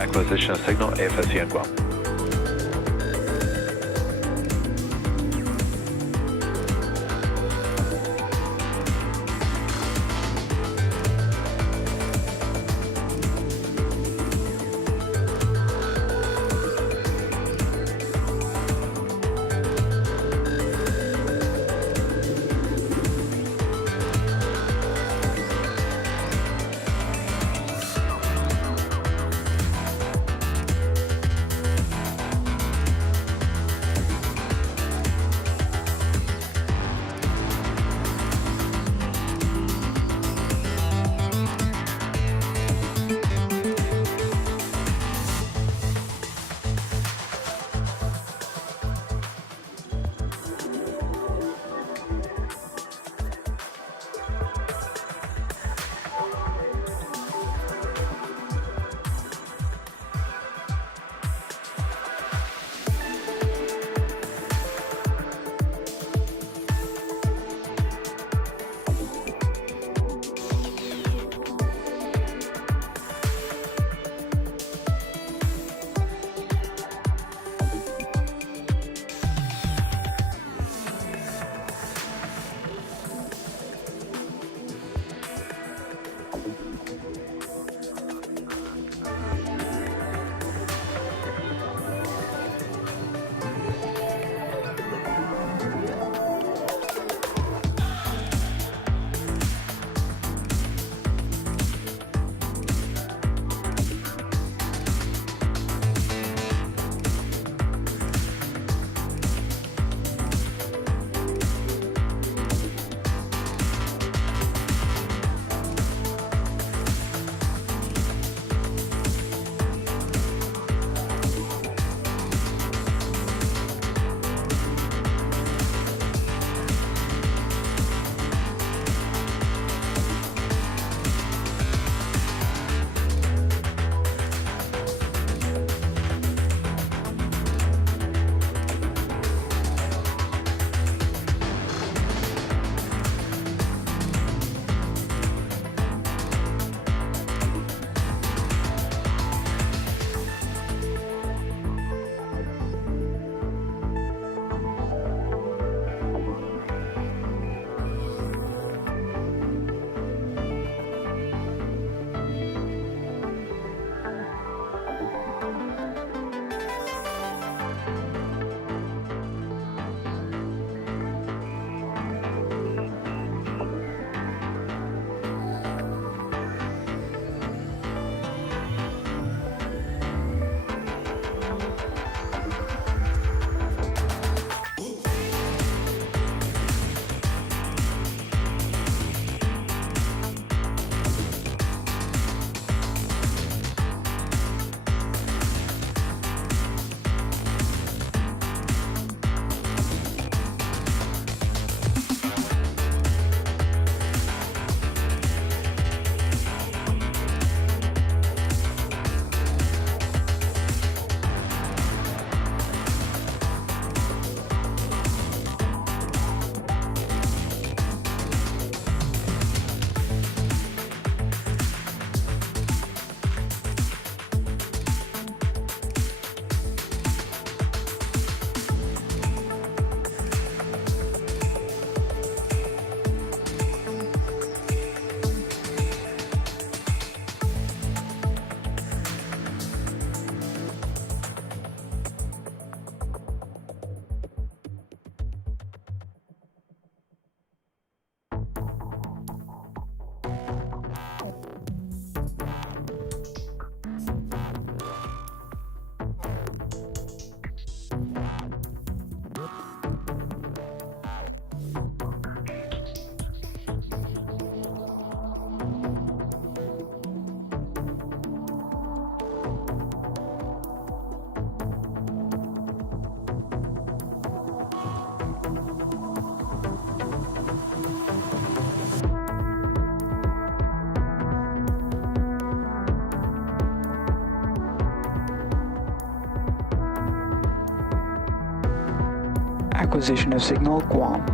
Acquisition of signal AFSC and Guam. Acquisition of signal, Guam.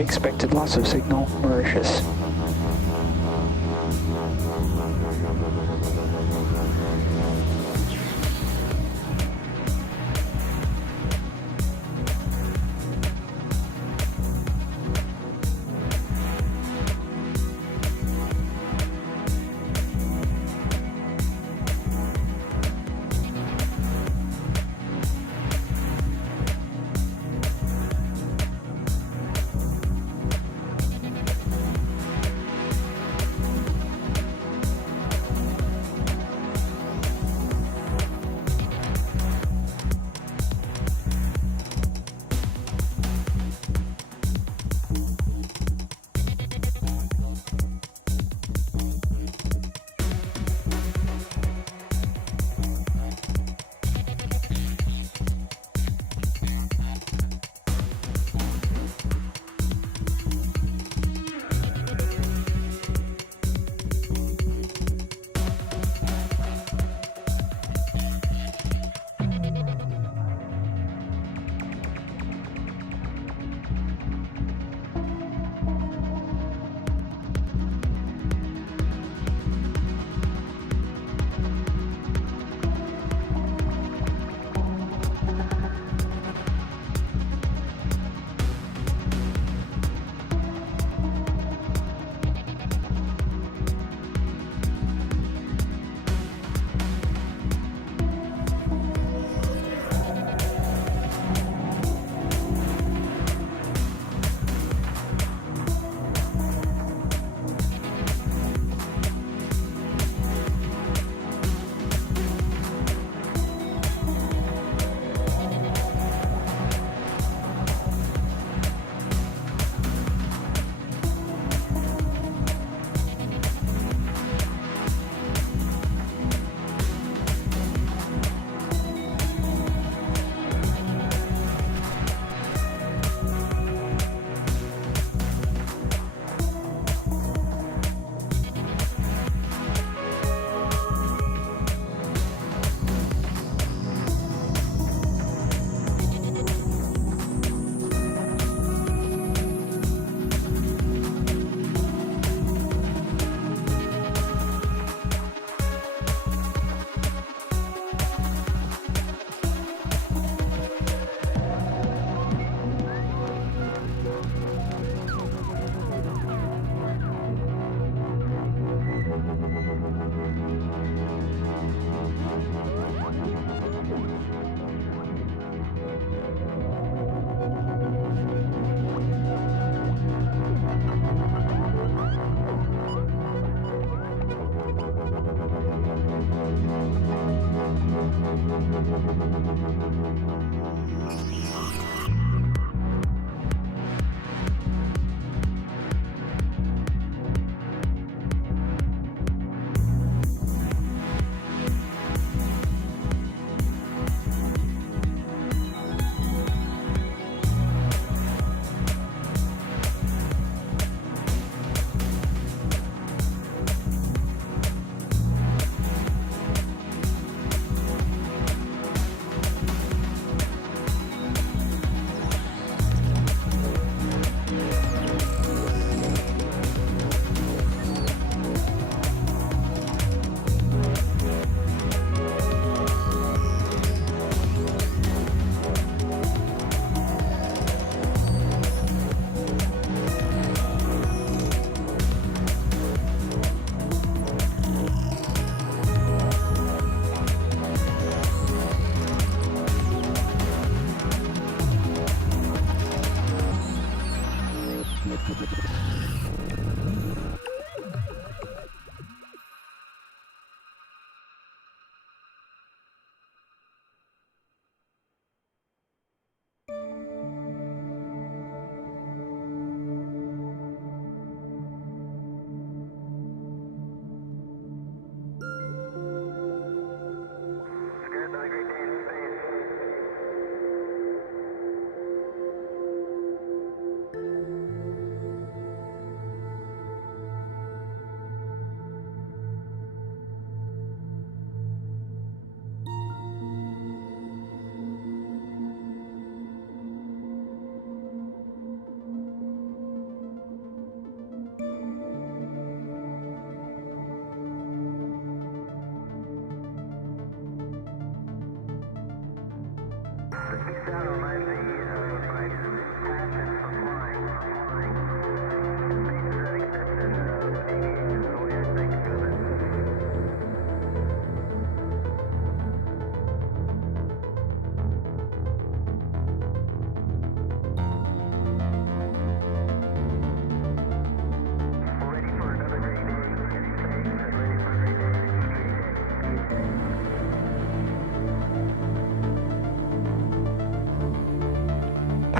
Expected loss of signal, Mauritius.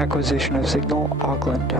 Acquisition of signal, Auckland.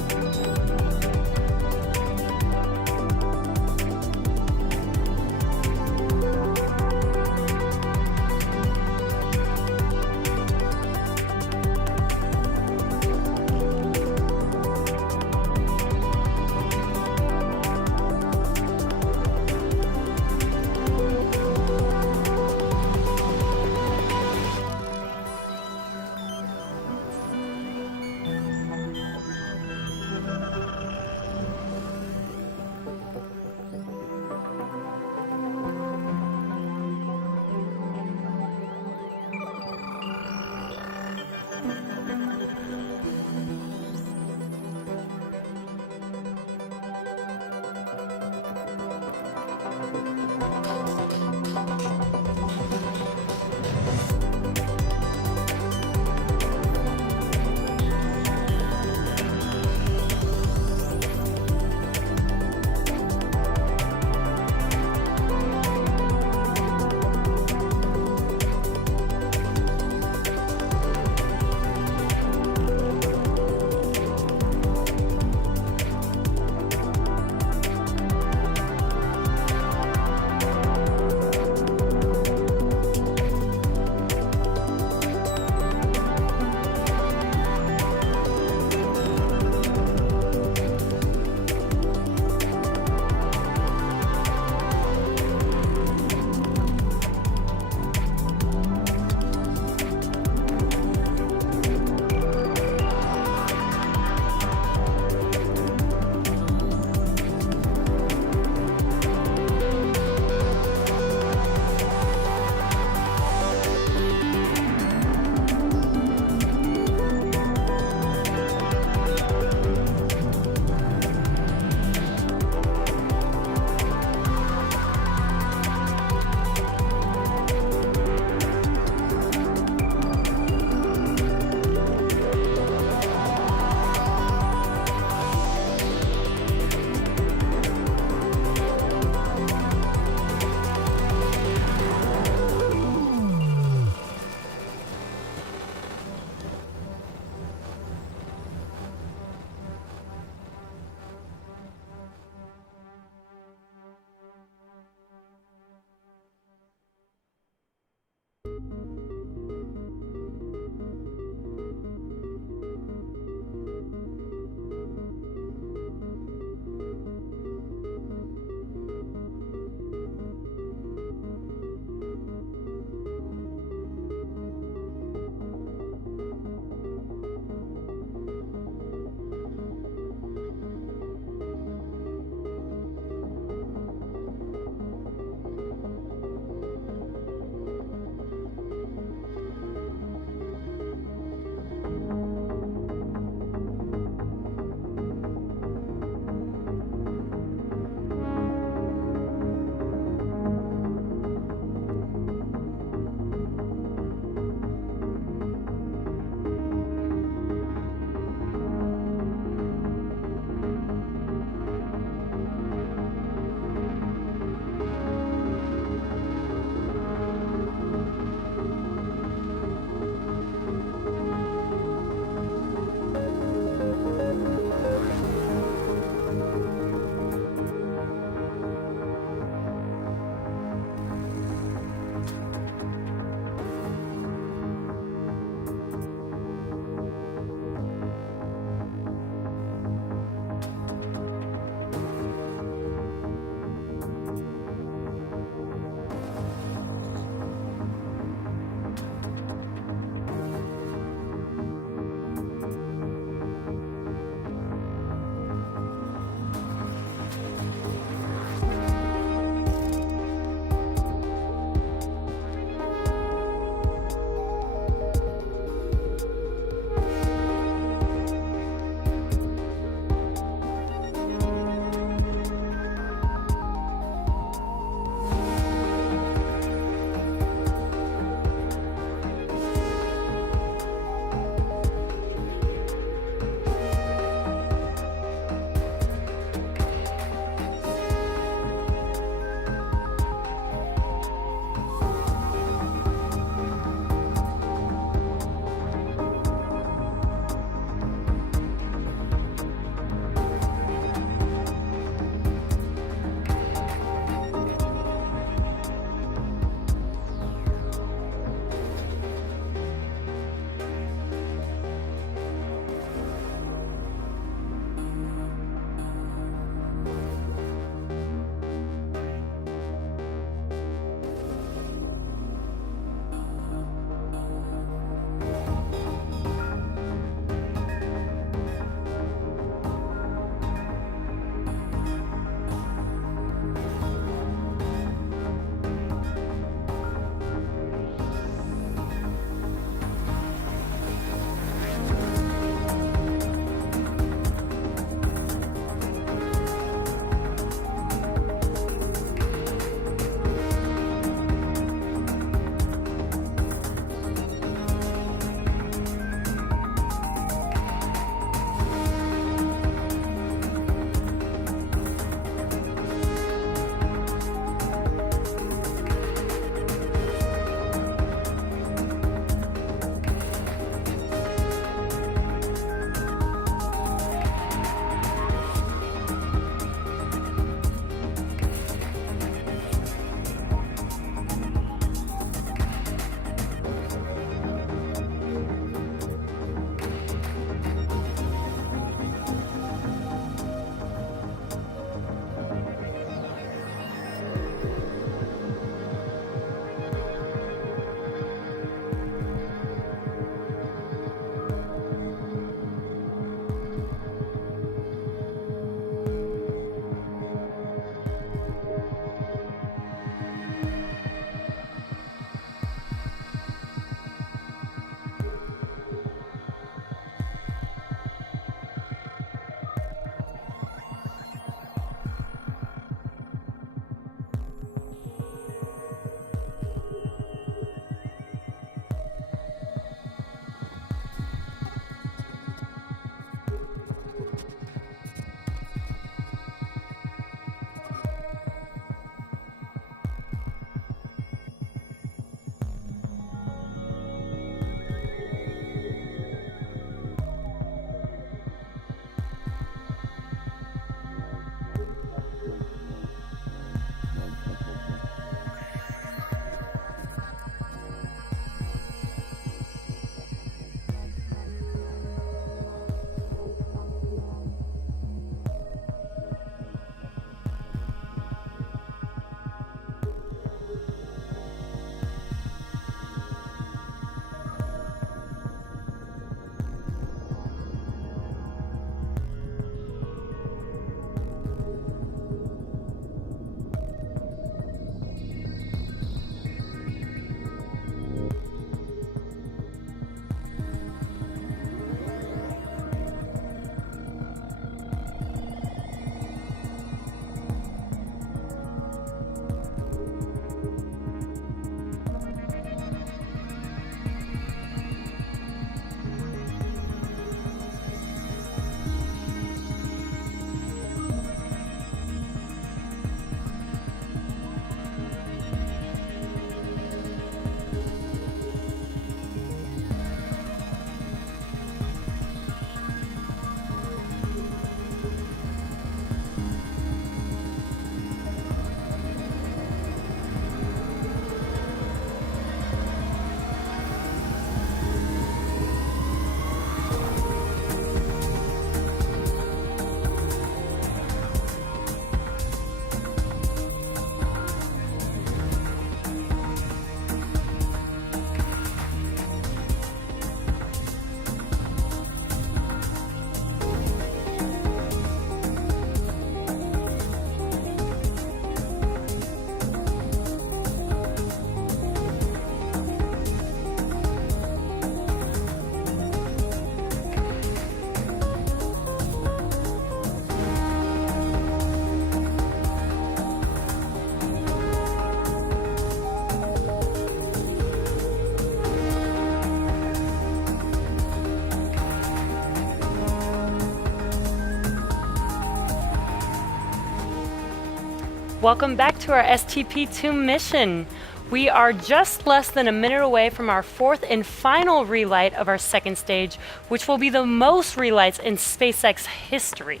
Welcome back to our STP-2 mission. We are just less than a minute away from our fourth and final relight of our second stage, which will be the most relights in SpaceX history.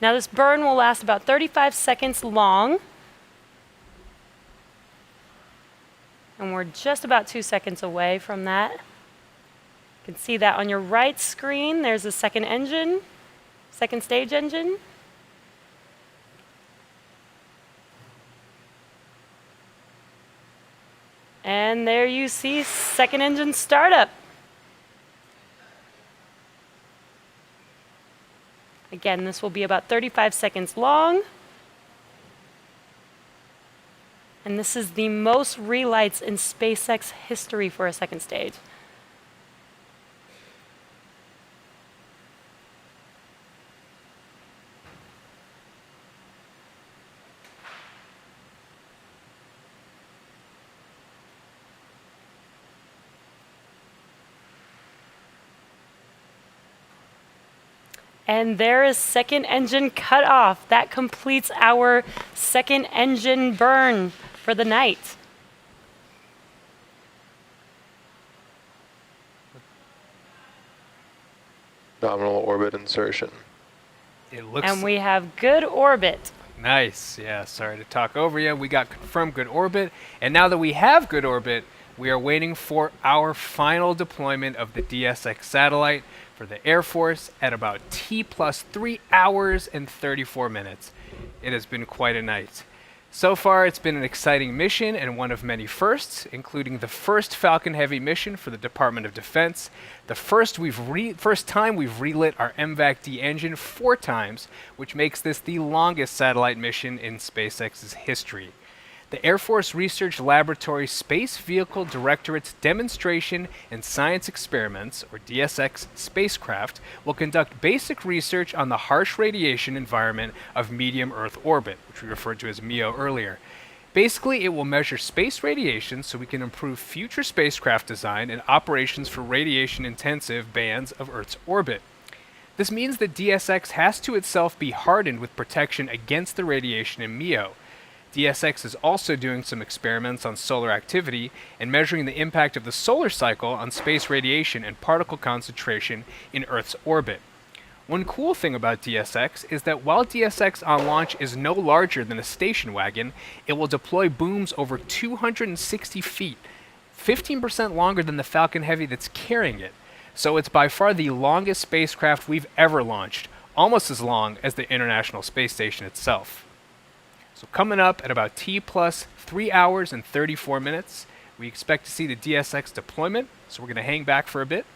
Now this burn will last about 35 seconds long. And we're just about 2 seconds away from that. You can see that on your right screen, there's the second engine, second stage engine. And there you see second engine startup. Again, this will be about 35 seconds long. And this is the most relights in SpaceX history for a second stage. And there is second engine cut off. That completes our second engine burn for the night. Nominal orbit insertion. It looks. And we have good orbit. Nice. Yeah, sorry to talk over you. We got confirmed good orbit. And now that we have good orbit, we are waiting for our final deployment of the DSX satellite for the Air Force at about T plus 3 hours and 34 minutes. It has been quite a night. So far, it's been an exciting mission and one of many firsts, including the first Falcon Heavy mission for the Department of Defense, the first time we've relit our MVAC-D engine 4 times, which makes this the longest satellite mission in SpaceX's history. The Air Force Research Laboratory Space Vehicle Directorate's Demonstration and Science Experiments, or DSX, spacecraft will conduct basic research on the harsh radiation environment of medium Earth orbit, which we referred to as MEO earlier. Basically, it will measure space radiation so we can improve future spacecraft design and operations for radiation-intensive bands of Earth's orbit. This means that DSX has to itself be hardened with protection against the radiation in MEO. DSX is also doing some experiments on solar activity and measuring the impact of the solar cycle on space radiation and particle concentration in Earth's orbit. One cool thing about DSX is that while DSX on launch is no larger than a station wagon, it will deploy booms over 260 feet, 15% longer than the Falcon Heavy that's carrying it. So it's by far the longest spacecraft we've ever launched, almost as long as the International Space Station itself. So coming up at about T plus 3 hours and 34 minutes, we expect to see the DSX deployment, so we're going to hang back for a bit.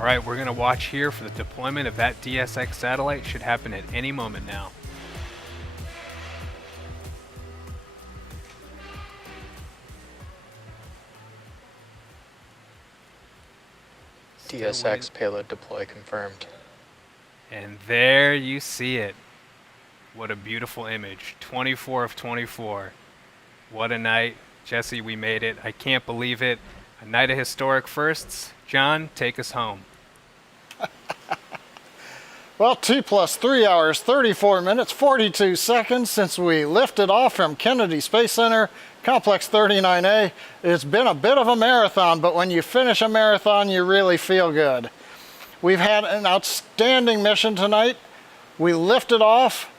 All right, we're going to watch here for the deployment of that DSX satellite. Should happen at any moment now. DSX payload deploy confirmed. And there you see it. What a beautiful image. 24 of 24. What a night. Jesse, we made it. I can't believe it. A night of historic firsts. John, take us home. Well, T plus 3 hours, 34 minutes, 42 seconds since we lifted off from Kennedy Space Center, Complex 39A. It's been a bit of a marathon, but when you finish a marathon, you really feel good. We've had an outstanding mission tonight. We lifted off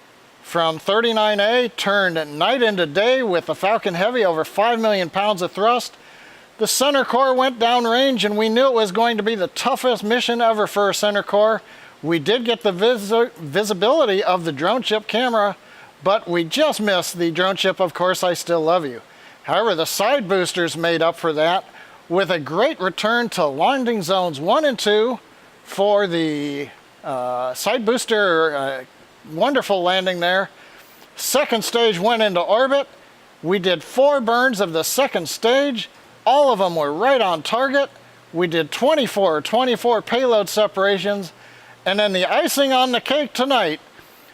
from 39A, turned night into day with the Falcon Heavy, over 5 million pounds of thrust. The center core went downrange, and we knew it was going to be the toughest mission ever for a center core. We did get the visibility of the drone ship camera, but we just missed the drone ship, Of Course I Still Love You. However, the side boosters made up for that with a great return to landing zones 1 and 2 for the side booster. Wonderful landing there. Second stage went into orbit. We did 4 burns of the second stage. All of them were right on target. We did 24 payload separations. And then the icing on the cake tonight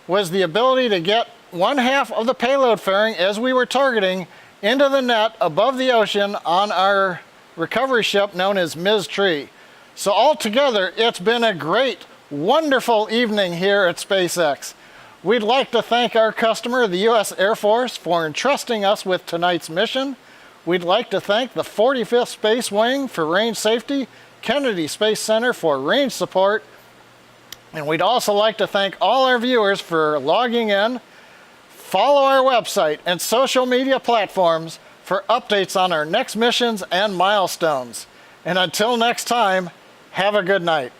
was the ability to get 1/2 of the payload fairing, as we were targeting, into the net above the ocean on our recovery ship known as Ms. Tree. So altogether, it's been a great, wonderful evening here at SpaceX. We'd like to thank our customer, the U.S. Air Force, for entrusting us with tonight's mission. We'd like to thank the 45th Space Wing for range safety, Kennedy Space Center for range support, and we'd also like to thank all our viewers for logging in. Follow our website and social media platforms for updates on our next missions and milestones. And until next time, have a good night.